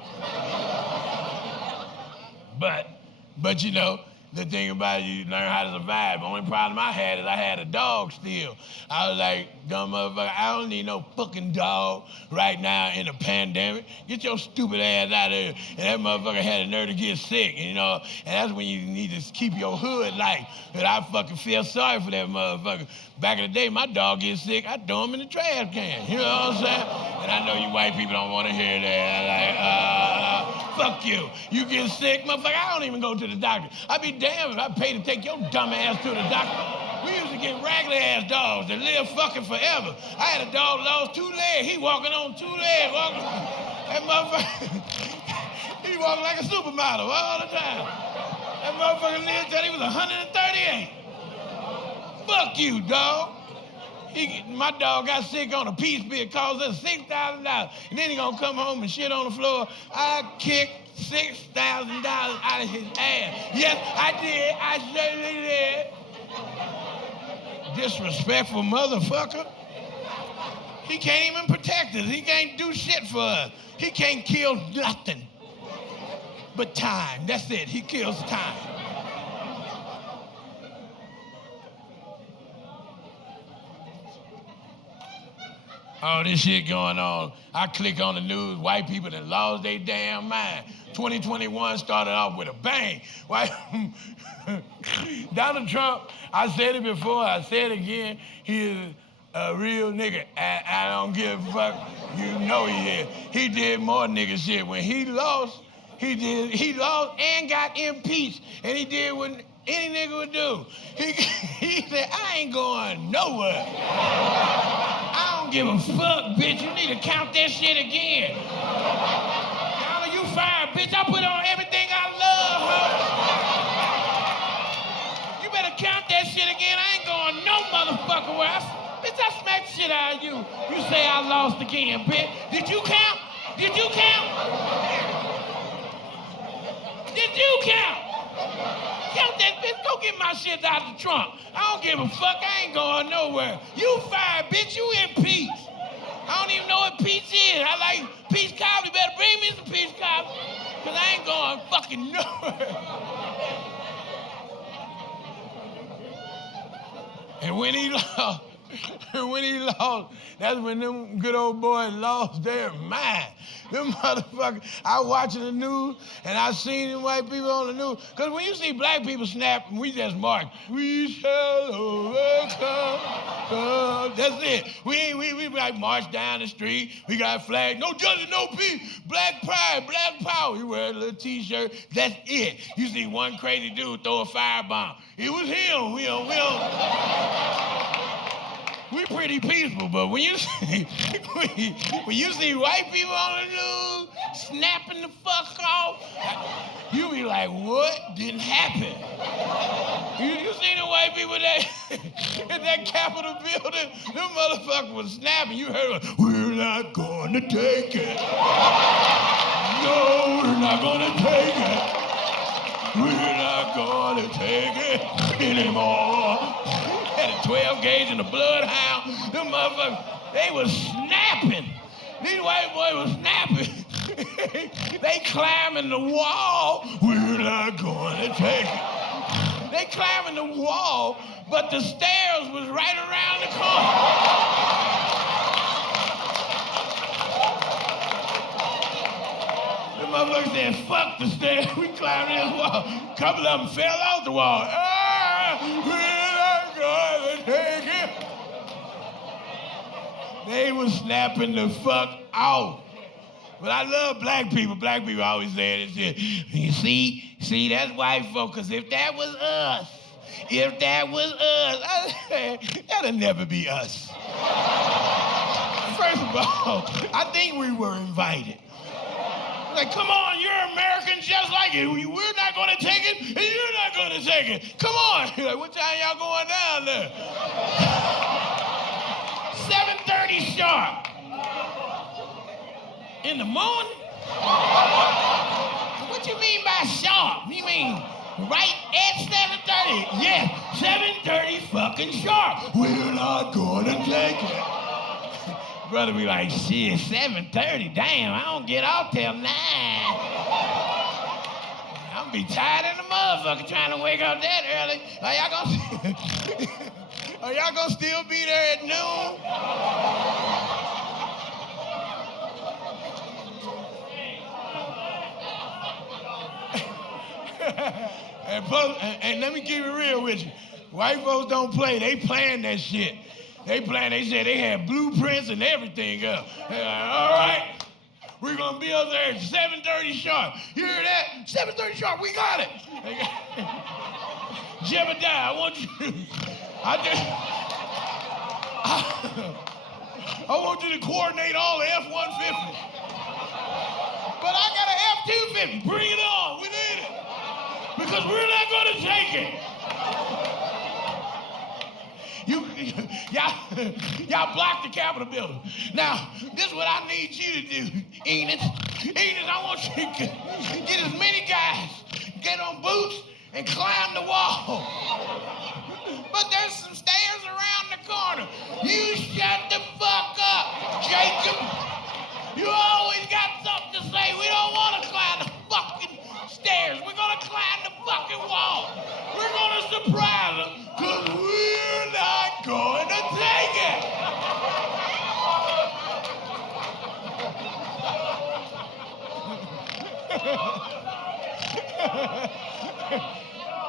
But the thing about it, you learn how to survive. The only problem I had is I had a dog still. I was like, dumb motherfucker, I don't need no fucking dog right now in a pandemic. Get your stupid ass out of here. And that motherfucker had a nerve to get sick, and that's when you need to keep your hood light. And I fucking feel sorry for that motherfucker. Back in the day, my dog gets sick, I throw him in the trash can. You know what I'm saying? And I know you white people don't want to hear that. Fuck you. You get sick, motherfucker, I don't even go to the doctor. I'd be damned if I pay to take your dumb ass to the doctor. We used to get regular ass dogs that live fucking forever. I had a dog lost 2 legs. He walking on 2 legs. That motherfucker, he walking like a supermodel all the time. That motherfucker lived till he was 138. Fuck you, dog. My dog got sick on a peace bill, cost us $6,000. And then he gonna come home and shit on the floor. I kicked $6,000 out of his ass. Yes, I did. I certainly did. Disrespectful motherfucker. He can't even protect us. He can't do shit for us. He can't kill nothing but time. That's it. He kills time. All this shit going on. I click on the news, white people that lost their damn mind. 2021 started off with a bang. Donald Trump, I said it before, I said it again, he is a real nigga. I don't give a fuck. You know he is. He did more nigga shit. When he lost and got impeached, and he did what any nigga would do. He said, I ain't going nowhere. I don't give a fuck, bitch. You need to count that shit again. Y'all, you fired, bitch. I put on everything I love, huh? You better count that shit again. I ain't going no motherfucker where bitch, I smacked shit out of you. You say I lost again, bitch. Did you count? Did you count? Did you count? Count Go get my shit out the trunk. I don't give a fuck. I ain't going nowhere. You fired, bitch. You in peace. I don't even know what peace is. I like peace cobbler. You better bring me some peace cobbler, because I ain't going fucking nowhere. And when he lost, that's when them good old boys lost their mind. Them motherfuckers, I watching the news, and I seen them white people on the news. Because when you see black people snap, we just march. We shall overcome. That's it. We like march down the street. We got flags. No justice, no peace. Black pride, black power. You wear a little T-shirt. That's it. You see one crazy dude throw a firebomb. It was him. We don't. We pretty peaceful, but when you see white people on the news snapping the fuck off, you be like, what didn't happen? You see the white people that in that Capitol building, them motherfuckers was snapping. You heard them, we're not going to take it. No, we're not going to take it. We're not going to take it anymore. Had a 12 gauge and a bloodhound. Them motherfuckers, they was snapping. These white boys was snapping. They climbing the wall. We're not going to take it. They climbing the wall, but the stairs was right around the corner. The motherfuckers said, fuck the stairs. We climbed this wall. A couple of them fell off the wall. Take it. They was snapping the fuck out. But I love black people. Black people always say this shit. You see, that's white folk, because if that was us, I said, that'll never be us. First of all, I think we were invited. Like, come on, you're Americans just like it. We're not going to take it, and you're not going to take it. Come on. You're like, what time y'all going down there? 7:30 sharp. In the morning? What you mean by sharp? You mean right at 7:30? Yes, 7:30 fucking sharp. We're not going to take it. Brother be like, shit, 7:30, damn, I don't get off till 9. I'm be tired in the motherfucker trying to wake up that early. Are y'all gonna still be there at noon? and let me keep it real with you. White folks don't play, they playing that shit. They said they had blueprints and everything up. They're like, all right, we're gonna be up there at 7:30 sharp. You hear that? 7:30 sharp, we got it. Jebediah, I want you I want you to coordinate all the F-150s. But I got an F-250. Bring it on, we need it. Because we're not gonna take it. Y'all blocked the Capitol building. Now, this is what I need you to do, Enos. I want you to get as many guys, get on boots, and climb the wall. But there's some stairs around the corner. You shut the fuck up, Jacob. You always got something to say. We don't want to climb the fucking stairs. We're going to climb the fucking wall. We're going to surprise them, because we're not going to take it.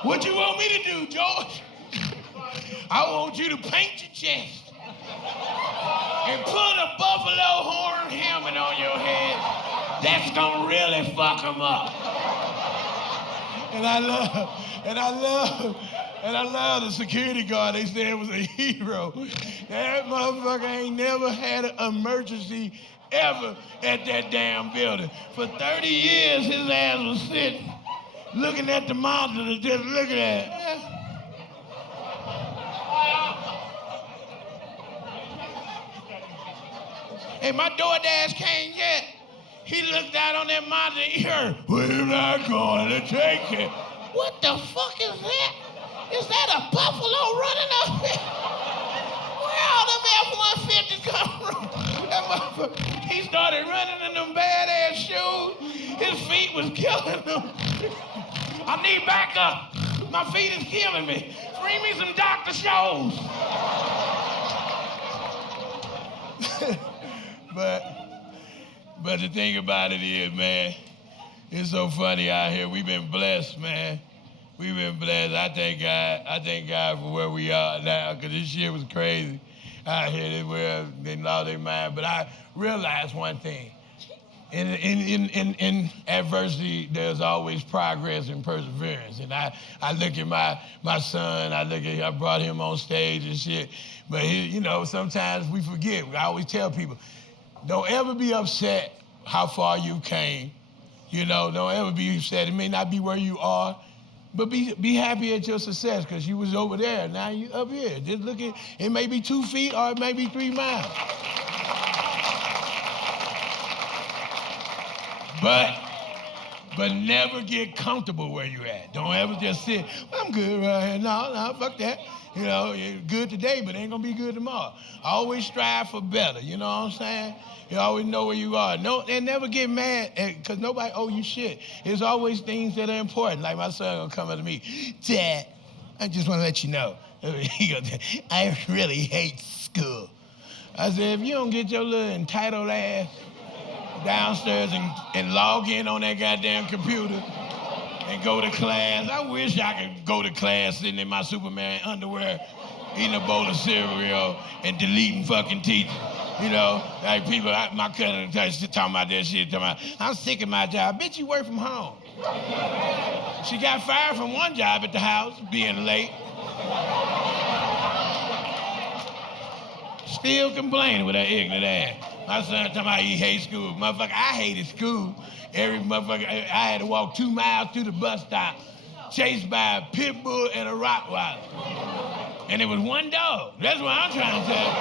What you want me to do, George? I want you to paint your chest and put a buffalo horn helmet on your head. That's gonna really fuck them up. And I love the security guard. They said it was a hero. That motherfucker ain't never had an emergency ever at that damn building. For 30 years, his ass was sitting, looking at the monitor, just looking at it. And my DoorDash came yet. He looked out on that monitor and he heard, we're not going to take it. What the fuck is that? Is that a buffalo running up here? Where all them F-150s come from? That motherfucker, he started running in them badass shoes. His feet was killing him. I need backup. My feet is killing me. Bring me some Dr. Scholl's. But the thing about it is, man, it's so funny out here. We've been blessed, man. We've been blessed. I thank God for where we are now, because this shit was crazy out here. They lost their mind. But I realized one thing. In adversity, there's always progress and perseverance. And I look at my son, I brought him on stage and shit. But sometimes we forget. I always tell people, don't ever be upset how far you came. Don't ever be upset. It may not be where you are, but be happy at your success, because you was over there. Now you up here. Just look at, it may be 2 feet or it may be 3 miles. But never get comfortable where you at. Don't ever just sit, I'm good right here. No, fuck that. You're good today, but it ain't gonna be good tomorrow. Always strive for better, you know what I'm saying? You always know where you are. No, and never get mad, because nobody owe you shit. There's always things that are important. Like my son gonna come up to me, Dad, I just wanna let you know. He goes, I really hate school. I said, if you don't get your little entitled ass downstairs and log in on that goddamn computer and go to class. I wish I could go to class sitting in my Superman underwear, eating a bowl of cereal and deleting fucking teachers. Like people, my cousin talking about that shit, talking about, I'm sick of my job. Bitch, you work from home. She got fired from one job at the house, being late. Still complaining with that ignorant ass. My son talking about he hates school. Motherfucker, I hated school. Every motherfucker, I had to walk 2 miles to the bus stop, chased by a pit bull and a Rottweiler. And it was one dog. That's what I'm trying to tell you.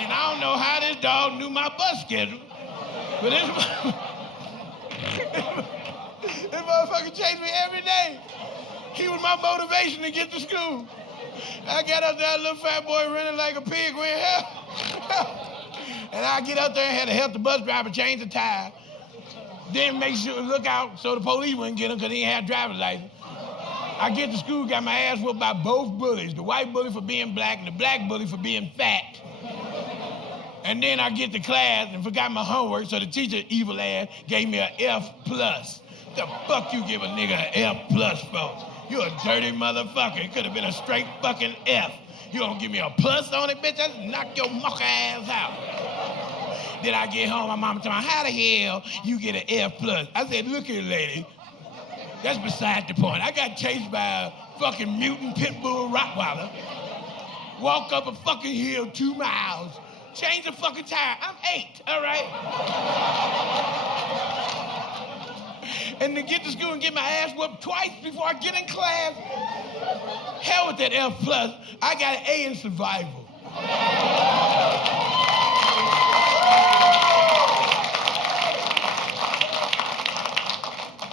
And I don't know how this dog knew my bus schedule, but this motherfucker chased me every day. He was my motivation to get to school. I got up there, little fat boy running like a pig with hell. And I get up there and had to help the bus driver change the tire. Then make sure, look out so the police wouldn't get him, because he didn't have a driver's license. I get to school, got my ass whooped by both bullies, the white bully for being black and the black bully for being fat. And then I get to class and forgot my homework, so the teacher, evil ass, gave me an F+. The fuck you give a nigga an F+ for? You a dirty motherfucker. It could have been a straight fucking F. You gonna give me a plus on it, bitch? I just knock your mucker ass out. Then I get home, my mama told me, how the hell you get an F+? I said, look here, lady. That's beside the point. I got chased by a fucking mutant pit bull Rottweiler. Walk up a fucking hill 2 miles. Change the fucking tire. I'm 8, all right? And to get to school and get my ass whooped twice before I get in class. Hell with that F+. I got an A in survival.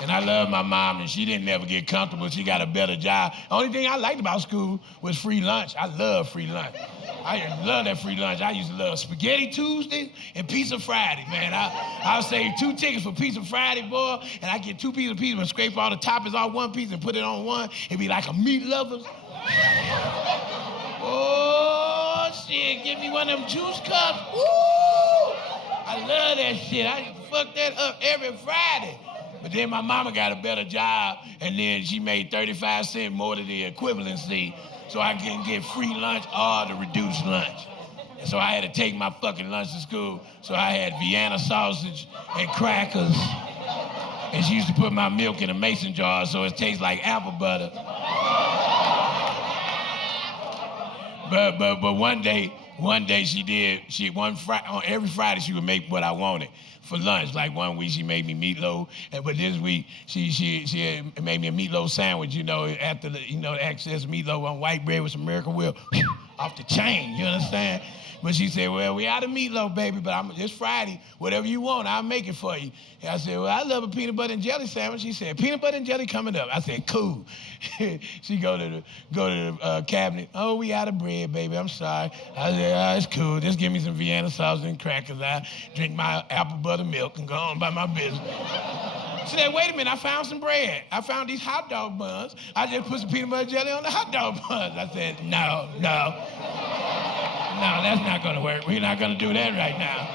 And I love my mom, and she didn't never get comfortable. She got a better job. The only thing I liked about school was free lunch. I love free lunch. I love that free lunch. I used to love Spaghetti Tuesday and Pizza Friday, man. I'll save 2 tickets for Pizza Friday, boy, and I get 2 pieces of pizza and scrape all the toppings off one piece and put it on one. It'd be like a meat lovers. Oh, shit, give me one of them juice cups. Woo! I love that shit. I used to fuck that up every Friday. But then my mama got a better job, and then she made 35 cents more than the equivalency, so I couldn't get free lunch or the reduced lunch. And so I had to take my fucking lunch to school. So I had Vienna sausage and crackers. And she used to put my milk in a mason jar so it tastes like apple butter. But one day she did. On every Friday she would make what I wanted for lunch. Like one week she made me meatloaf, but this week she made me a meatloaf sandwich. After the excess meatloaf on white bread with some Miracle Whip. off the chain, you understand? But she said, well, we out of meatloaf, baby, but it's Friday. Whatever you want, I'll make it for you. And I said, well, I love a peanut butter and jelly sandwich. She said, peanut butter and jelly coming up. I said, cool. She go to the cabinet. Oh, we out of bread, baby. I'm sorry. I said, oh, it's cool. Just give me some Vienna sausage and crackers. I drink my apple butter milk and go on by my business. She said, wait a minute, I found some bread. I found these hot dog buns. I just put some peanut butter and jelly on the hot dog buns. I said, no, that's not going to work. We're not going to do that right now.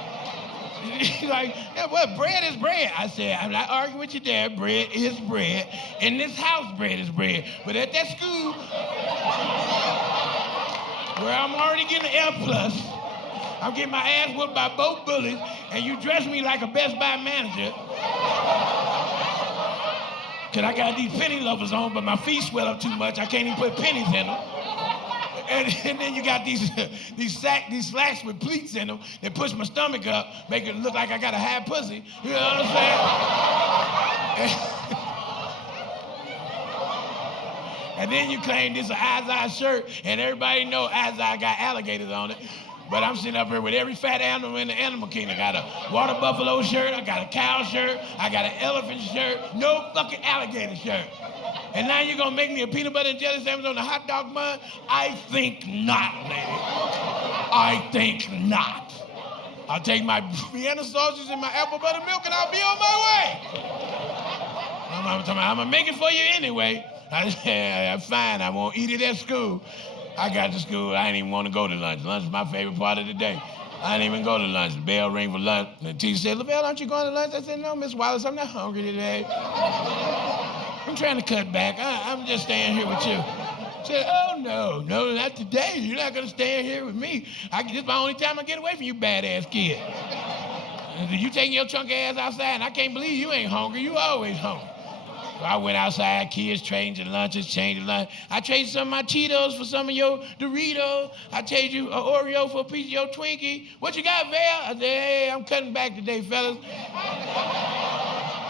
She's like, yeah, well, bread is bread. I said, I'm not arguing with you there. Bread is bread. In this house, bread is bread. But at that school, where I'm already getting an F+, I'm getting my ass whooped by both bullies, and you dress me like a Best Buy manager. Because I got these penny loafers on, but my feet swell up too much. I can't even put pennies in them. And then you got these slacks with pleats in them that push my stomach up, make it look like I got a high pussy. You know what I'm saying? And then you claim this is an Izod shirt, and everybody know Izod got alligators on it. But I'm sitting up here with every fat animal in the animal kingdom. I got a water buffalo shirt, I got a cow shirt, I got an elephant shirt, no fucking alligator shirt. And now you're gonna make me a peanut butter and jelly sandwich on a hot dog bun? I think not, lady. I think not. I'll take my Vienna sausage and my apple butter milk and I'll be on my way. I'm gonna make it for you anyway. I said, fine, I won't eat it at school. I got to school, I didn't even want to go to lunch. Lunch is my favorite part of the day. I didn't even go to lunch. The bell rang for lunch. The teacher said, Lavell, aren't you going to lunch? I said, no, Miss Wallace, I'm not hungry today. I'm trying to cut back. I'm just staying here with you. She said, oh, no, not today. You're not going to stay here with me. This is my only time I get away from you badass kid. You taking your chunk ass outside, and I can't believe you ain't hungry. You always hungry. So I went outside, kids changing lunches, I traded some of my Cheetos for some of your Doritos. I traded you an Oreo for a piece of your Twinkie. What you got, Val? I said, hey, I'm cutting back today, fellas.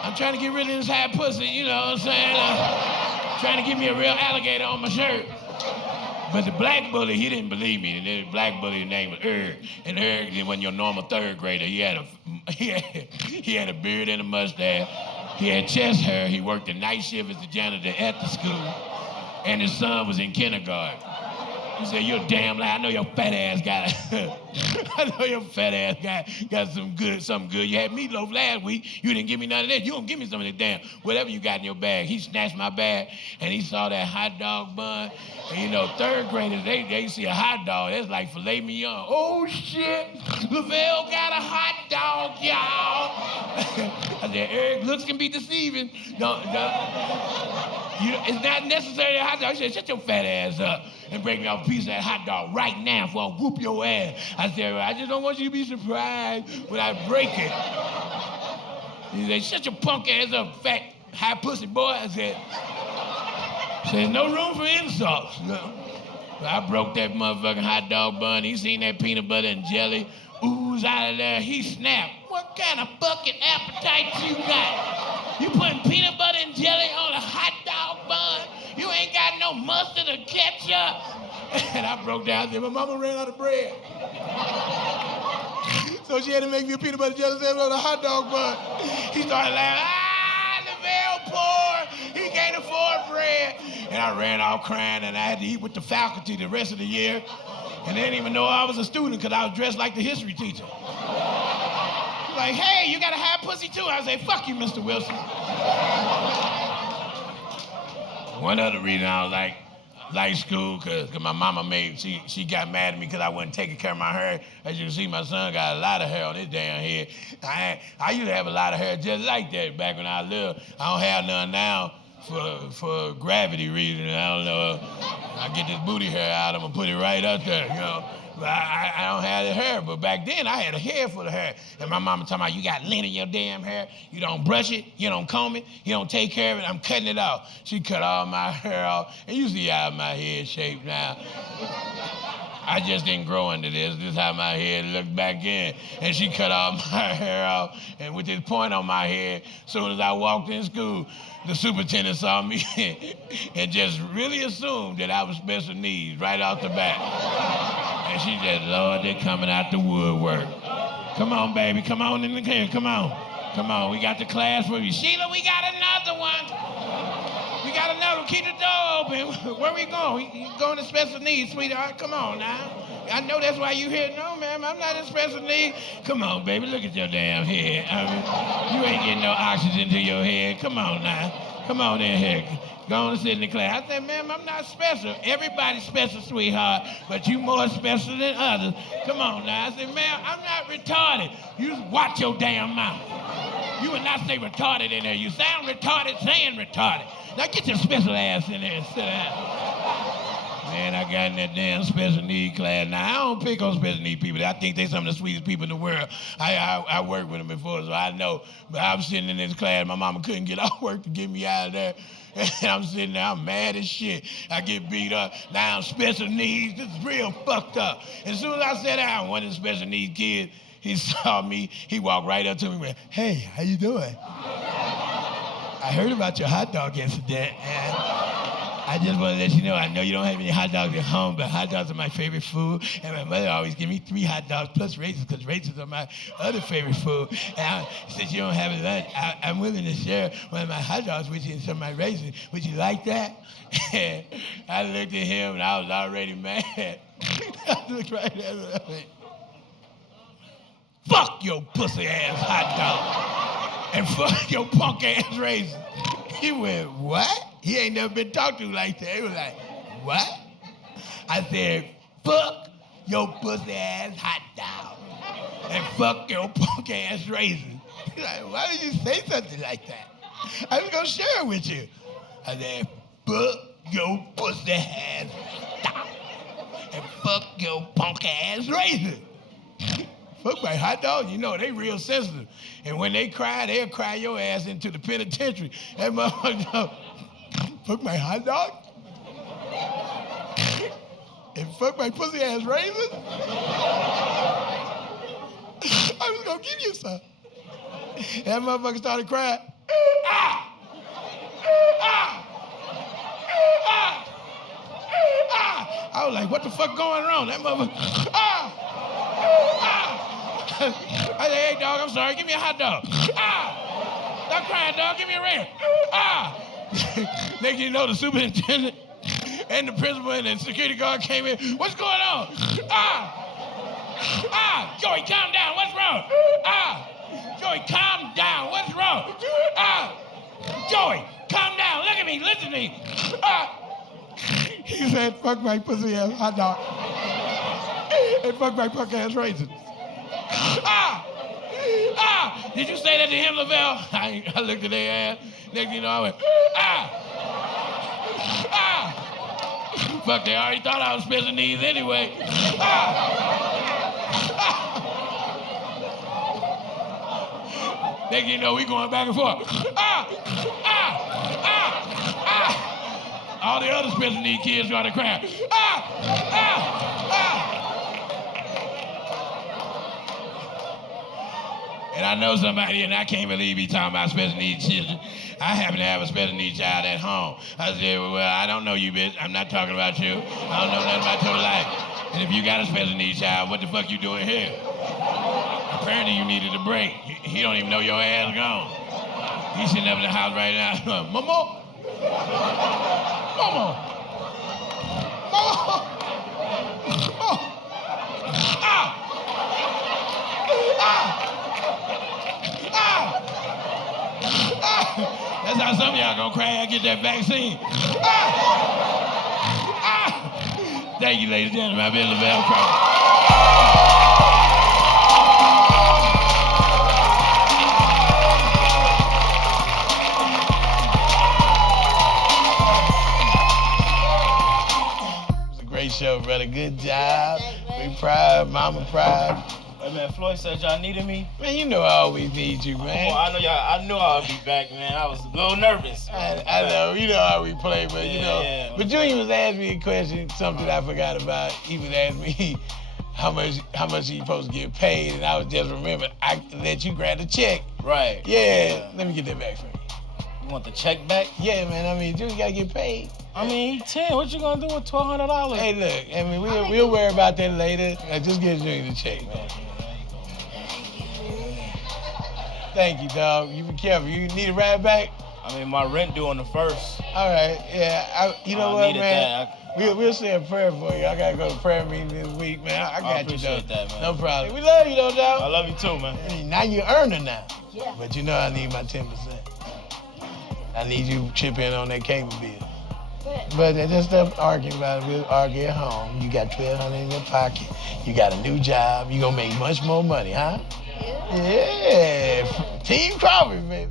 I'm trying to get rid of this high pussy, you know what I'm saying? Trying to get me a real alligator on my shirt. But the black bully, he didn't believe me. And the black bully, his name was Erg. And Erg wasn't your normal third grader. He had a beard and a mustache. He had chest hair. He worked the night shift as the janitor at the school. And his son was in kindergarten. He said, you're a damn lie. I know your fat ass got something good. You had meatloaf last week. You didn't give me none of that. You don't give me some of that damn whatever you got in your bag. He snatched my bag, and he saw that hot dog bun. And you know, third graders, they see a hot dog. That's like filet mignon. Oh, shit. Lavell got a hot dog, y'all. I said, Eric, looks can be deceiving. It's not necessarily a hot dog. He said, shut your fat ass up and break me off a piece of that hot dog right now before I whoop your ass. I said, I just don't want you to be surprised when I break it. He said, shut your punk ass up, fat, high pussy boy. I said, no room for insults. No. But I broke that motherfucking hot dog bun. He seen that peanut butter and jelly ooze out of there. He snapped. What kind of fucking appetite you got? You putting peanut butter and jelly on a hot dog bun? You ain't got no mustard or ketchup? And I broke down. I said, my mama ran out of bread. So she had to make me a peanut butter jelly sandwich on a hot dog bun. He started laughing. Lavell poor. He can't afford bread. And I ran out crying, and I had to eat with the faculty the rest of the year. And they didn't even know I was a student because I was dressed like the history teacher. Like, hey, you got a high pussy too? I say, fuck you, Mr. Wilson. One other reason I was like school, because my mama she got mad at me because I wasn't taking care of my hair. As you can see, my son got a lot of hair on his damn head. I used to have a lot of hair just like that back when I lived. I don't have none now for gravity reasons. I don't know. I get this booty hair out, I'm gonna put it right up there, you know. But I don't have the hair, but back then I had a hair full of hair. And my mama talking about, you got lint in your damn hair, you don't brush it, you don't comb it, you don't take care of it, I'm cutting it off. She cut all my hair off, and you see how my head shaped now. I just didn't grow into this. This is how my head looked back then. And she cut all my hair off, and with this point on my head, as soon as I walked in school, the superintendent saw me and just really assumed that I was special needs right off the bat. And she said, Lord, they're coming out the woodwork. Come on, baby, come on in the car, come on. Come on, we got the class for you. Sheila, we got another one. We got another one. Keep the door open. Where we going? We going to special needs, sweetheart. Come on now. I know that's why you here. No, ma'am, I'm not in special needs. Come on, baby, look at your damn head. I mean, you ain't getting no oxygen to your head. Come on now. Come on in here. Go on and sit in the class. I said, ma'am, I'm not special. Everybody's special, sweetheart, but you more special than others. Come on now. I said, ma'am, I'm not retarded. You just watch your damn mouth. You would not say retarded in there. You sound retarded saying retarded. Now get your special ass in there and sit down. Man, I got in that damn special need class. Now, I don't pick on special need people. I think they're some of the sweetest people in the world. I worked with them before, so I know. But I was sitting in this class. My mama couldn't get off work to get me out of there. And I'm sitting there, I'm mad as shit. I get beat up. Now I'm special needs. This is real fucked up. And as soon as I sat down, one of the special needs kids, he saw me. He walked right up to me and went, hey, how you doing? I heard about your hot dog incident, and I just want to let you know, I know you don't have any hot dogs at home, but hot dogs are my favorite food, and my mother always give me 3 hot dogs plus raisins, because raisins are my other favorite food. And since you don't have it lunch, I'm willing to share one of my hot dogs with you and some of my raisins. Would you like that? And I looked at him, and I was already mad. I looked right at him, and I went, fuck your pussy-ass hot dog, and fuck your punk-ass raisin. He went, what? He ain't never been talked to like that. He was like, what? I said, fuck your pussy-ass hot dog, and fuck your punk-ass raisin. He's like, why did you say something like that? I was gonna share it with you. I said, fuck your pussy-ass dog, and fuck your punk-ass raisin. Fuck my hot dog, you know, they real sensitive. And when they cry, they'll cry your ass into the penitentiary. That motherfucker, fuck my hot dog? And fuck my pussy ass raisin? I was gonna give you some. That motherfucker started crying. Ah! Ah! Ah! Ah! I was like, what the fuck going on? That motherfucker, ah! Ah! I said, hey, dog, I'm sorry. Give me a hot dog. Ah! Stop crying, dog. Give me a ring. Ah! Next thing you know, the superintendent and the principal and the security guard came in. What's going on? Ah! Ah! Joey, calm down. What's wrong? Ah! Joey, calm down. What's wrong? Ah! Joey, calm down. Look at me. Listen to me. Ah! He said, fuck my pussy ass hot dog. And fuck my punk ass raisins. Ah! Ah! Did you say that to him, Lavell? I looked at their ass. Next thing you know, I went, ah! Ah! Fuck, they already thought I was special needs anyway. Ah! Ah! Next thing you know, we going back and forth. Ah! Ah! Ah! Ah! All the other special needs kids started crying. Ah! Ah! Ah! And I know somebody, and I can't believe he talking about special needs children. I happen to have a special needs child at home. I said, well, I don't know you, bitch. I'm not talking about you. I don't know nothing about your life. And if you got a special needs child, what the fuck you doing here? Apparently you needed a break. He don't even know your ass gone. He's sitting up in the house right now. Mama? Mama? Mama? Oh. Ah! Ah! That's how some of y'all gonna cry and get that vaccine. Ah! Ah! Thank you, ladies and gentlemen. I've been Lavell Crawford. It was a great show, brother. Good job. We proud, mama proud. Hey man, Floyd said y'all needed me. Man, you know I always need you, man. Well, I know y'all. I knew I'd be back, man. I was a little nervous. I know, you know how we play, but you know. Yeah. But Junior was asking me a question, something I forgot about. He was asking me how much he supposed to get paid, and I was just remembering I let you grab the check. Right. Yeah. Let me get that back from you. You want the check back? Yeah, man. I mean, Junior gotta get paid. I mean, 10. What you gonna do with $1,200? Hey, look. I mean, we'll worry about that later. Just give Junior the check, man. Thank you, dog. You be careful. You need a ride back? I mean, my rent due on the 1st. All right. Yeah. You know what, needed man? that. We'll say a prayer for you. I gotta go to prayer meeting this week, man. I got you, though. appreciate that, man. No problem. We love you, though, dog. I love you too, man. Now you're earning now. Yeah. But you know I need my 10%. I need you to chip in on that cable bill. But just stop arguing about it. We'll argue at home. You got $1,200 in your pocket. You got a new job. You're gonna make much more money, huh? Yeah. Team Crawford, baby.